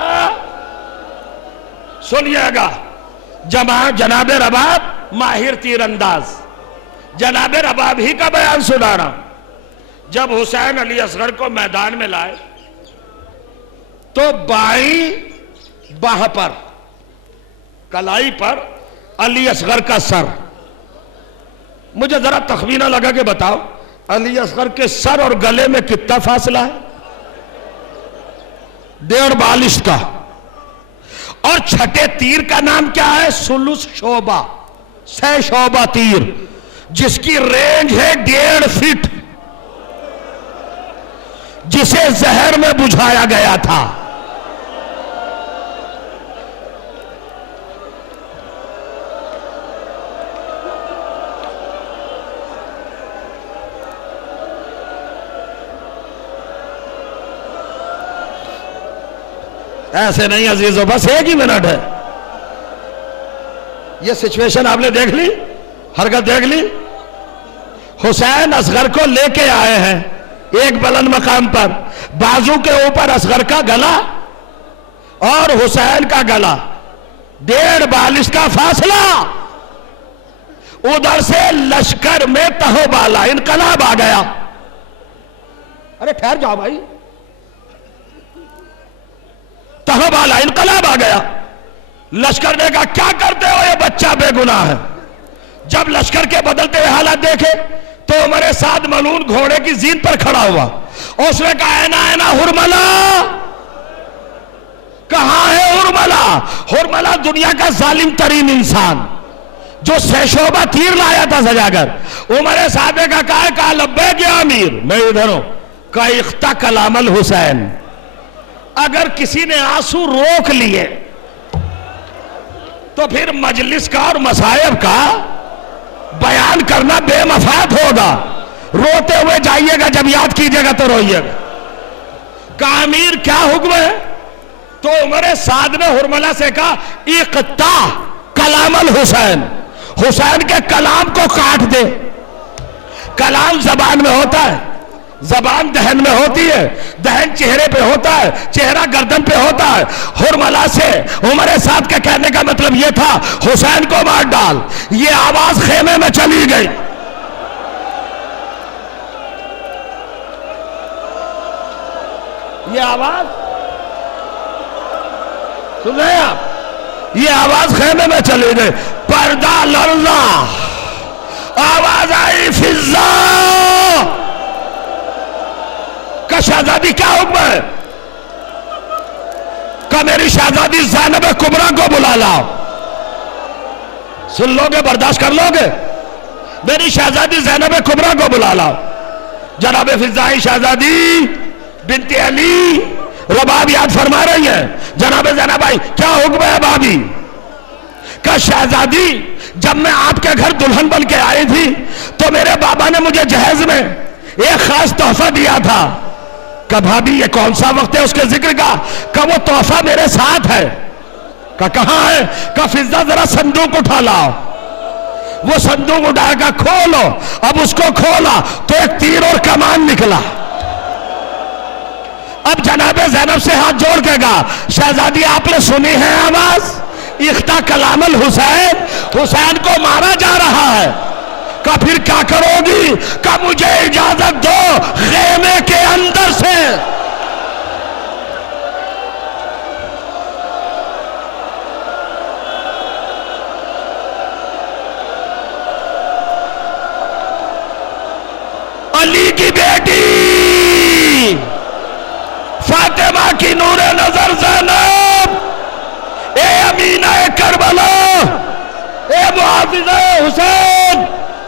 سنیے گا. جناب رباب ماہر تیر انداز. جناب رباب ہی کا بیان سنا رہا. جب حسین علی اصغر کو میدان میں لائے تو بائیں باہ پر کلائی پر علی اصغر کا سر. مجھے ذرا تخمینہ لگا کہ بتاؤ علی اصغر کے سر اور گلے میں کتنا فاصلہ ہے؟ 1.5 بالش کا. اور چھٹے تیر کا نام کیا ہے؟ سلس شعبہ، 6 شعبہ تیر، جس کی رینج ہے 1.5 فٹ، جسے زہر میں بجھایا گیا تھا. ایسے نہیں عزیزو، بس 1 ہی منٹ ہے. یہ سچویشن آپ نے دیکھ لی، حرکت دیکھ لی. حسین اصغر کو لے کے آئے ہیں ایک بلند مقام پر. بازو کے اوپر اصغر کا گلا اور حسین کا گلا، 1.5 بالش کا فاصلہ. ادھر سے لشکر میں تہو بالا انقلاب آ گیا. ارے ٹھہر جاؤ بھائی. تہو بالا انقلاب آ گیا. لشکر نے کہا کیا کرتے ہو، یہ بچہ بے گناہ ہے. جب لشکر کے بدلتے ہوئے حالات دیکھے تو عمر سعد ملعون گھوڑے کی زین پر کھڑا ہوا. اس نے کہا اینا ہرملا، کہاں ہے ہرملا؟ ہرملا دنیا کا ظالم ترین انسان جو 6 شعبہ تیر لایا تھا سجا کر. عمر سعد نے کہا لبیک یا امیر، میں ادھر ہوں. کہا اختہ کلام الحسین، اگر کسی نے آنسو روک لیے تو پھر مجلس کا اور مصائب کا بیان کرنا بے مفاد ہوگا. روتے ہوئے جائیے گا, جب یاد کیجیے گا تو روئیے گا. امیر کیا حکم ہے؟ تو عمر سعد نے حرملہ سے کہا اقطع کلام الحسین, حسین کے کلام کو کاٹ دے. کلام زبان میں ہوتا ہے, زبان دہن میں ہوتی ہے, دہن چہرے پہ ہوتا ہے, چہرہ گردن پہ ہوتا ہے. حرملہ سے عمر سعد کے کہنے کا مطلب یہ تھا حسین کو مار ڈال. یہ آواز خیمے میں چلی گئی. یہ آواز سن رہے ہیں آپ؟ یہ آواز خیمے میں چلی گئی. پردہ لرزا, آواز آئی فضا کا شہزادی کیا حکم ہے؟ کہ میری شہزادی زینب کبریٰ کو بلا لاؤ. سن لو گے, برداشت کر لو گے؟ میری شہزادی زینب کبریٰ کو بلا لاؤ. جناب فضائی شہزادی بنت علی رباب یاد فرما رہی ہیں. جناب زینب بھائی کیا حکم ہے بابی؟ کہ شہزادی جب میں آپ کے گھر دلہن بن کے آئی تھی تو میرے بابا نے مجھے جہیز میں ایک خاص تحفہ دیا تھا. کہ بھابی یہ کون سا وقت ہے اس کے ذکر کا؟ کہ وہ تحفہ میرے ساتھ ہے. کہ کہاں ہے؟ کہ فضا ذرا صندوق اٹھا لاؤ. وہ صندوق اٹھا کر کھولو. اب اس کو کھولا تو ایک تیر اور کمان نکلا. اب جناب زینب سے ہاتھ جوڑ کے کہا شہزادی آپ نے سنی ہے آواز؟ اقطع کلام الحسین, حسین کو مارا جا رہا ہے. کہ پھر کیا کرو گی؟ کہ مجھے اجازت دو خیمے کے اندر سے. علی کی بیٹی فاطمہ کی نور نظر زینب, اے امینہ کربلا, اے محافظہ حسین,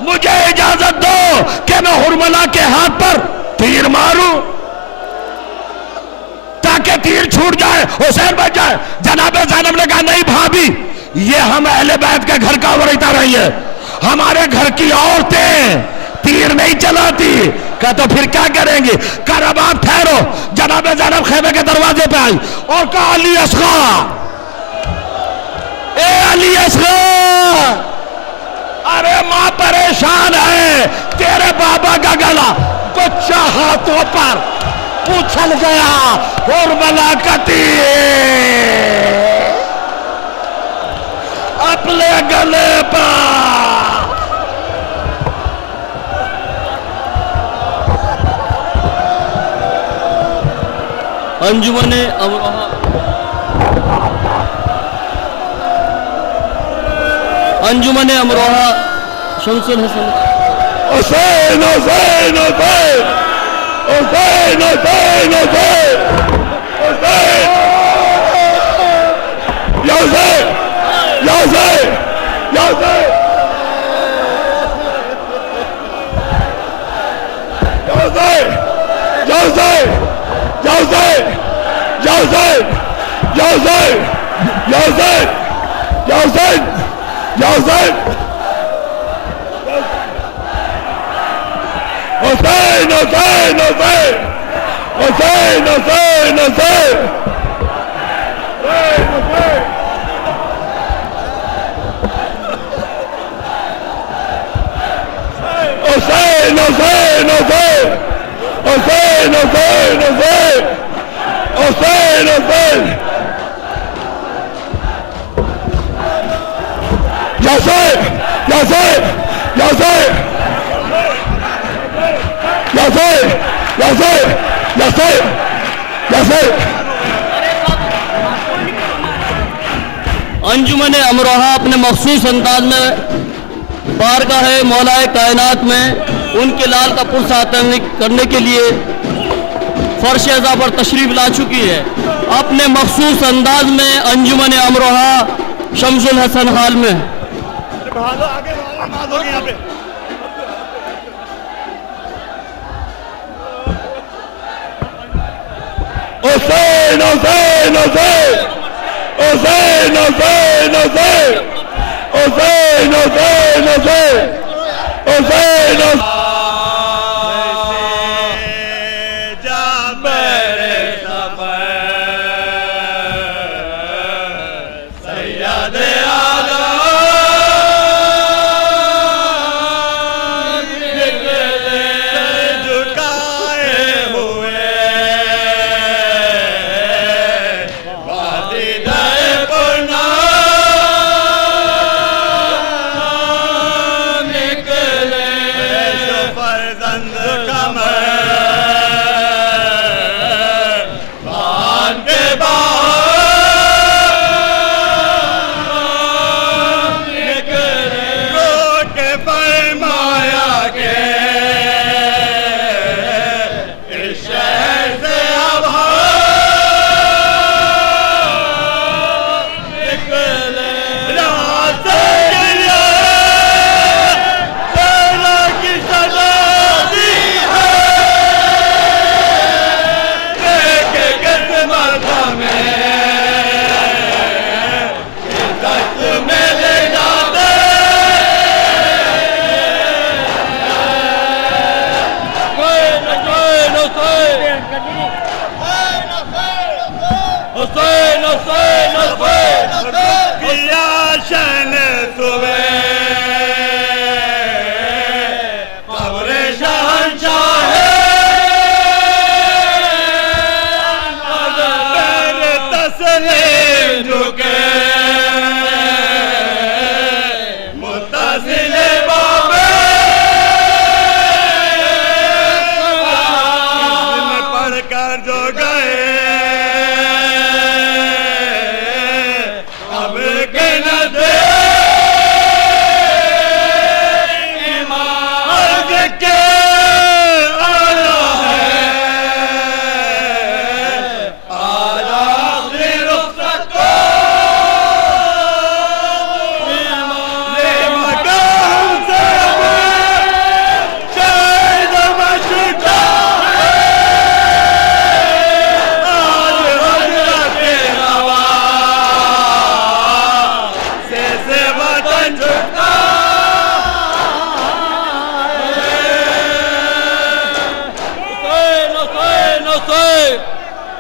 مجھے اجازت دو کہ میں حرملہ کے ہاتھ پر تیر ماروں تاکہ تیر چھوٹ جائے, حسین بچ جائے. جناب زینب نے کہا نہیں بھابی, یہ ہم اہل بیت کے گھر کا ورثہ رہی ہے, ہمارے گھر کی عورتیں تیر نہیں چلاتی. کہا تو پھر کیا کریں گی؟ کہا اب آپ ٹھہرو. جناب زینب خیمے کے دروازے پہ آئی اور کہا علی اصغر, اے علی اصغر, ارے ماں پریشان ہے, تیرے بابا کا گلا کچھ ہاتھوں پر اچھل گیا. حرملہ کا تیر اپنے گلے پر. انجمن امروہہ انجمن امروہہ شمس الحسن حسین حسین حسین حسین حسین حسین حسین یا حسین یا حسین یا حسین یا حسین یا حسین یا حسین یا حسین یا حسین یا حسین یا حسین یا حسین حسین حسین حسین حسین حسین حسین حسین حسین حسین حسین حسین حسین حسین یاسین یاسین یاسین یاسین یاسین یاسین یاسین. انجمن امروہہ اپنے مخصوص انداز میں بارگاہ مولا کائنات میں ان کے لال کا پرساتر کرنے کے لیے فرش اعزا پر تشریف لا چکی ہے. اپنے مخصوص انداز میں انجمن امروہہ شمس الحسن حال میں. حسین حسین حسین حسین حسین حسین حسین حسین حسین حسین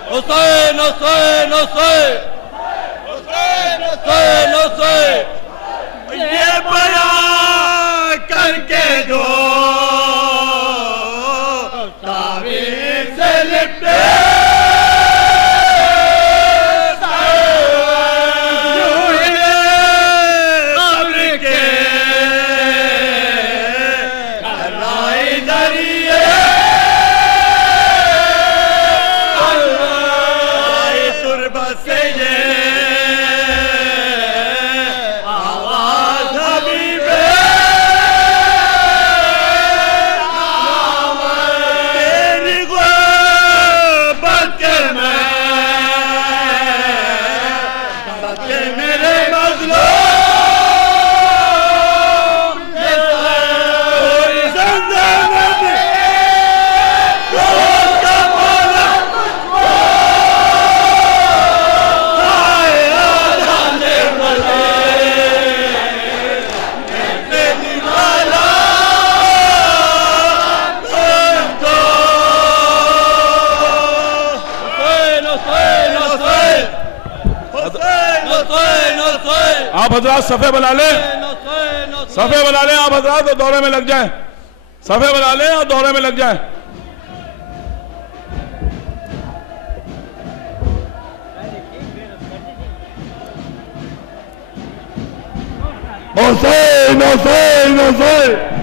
حسین حسین حسین حسین حسین حسین یہ بیان کر کے دو تعبیر سے لپٹے آپ حضرات صفحے بنا لیں، صفحے بنا لیں آپ حضرات اور دورے میں لگ جائیں، صفحے بنا لیں اور دورے میں لگ جائیں۔ حسین حسین حسین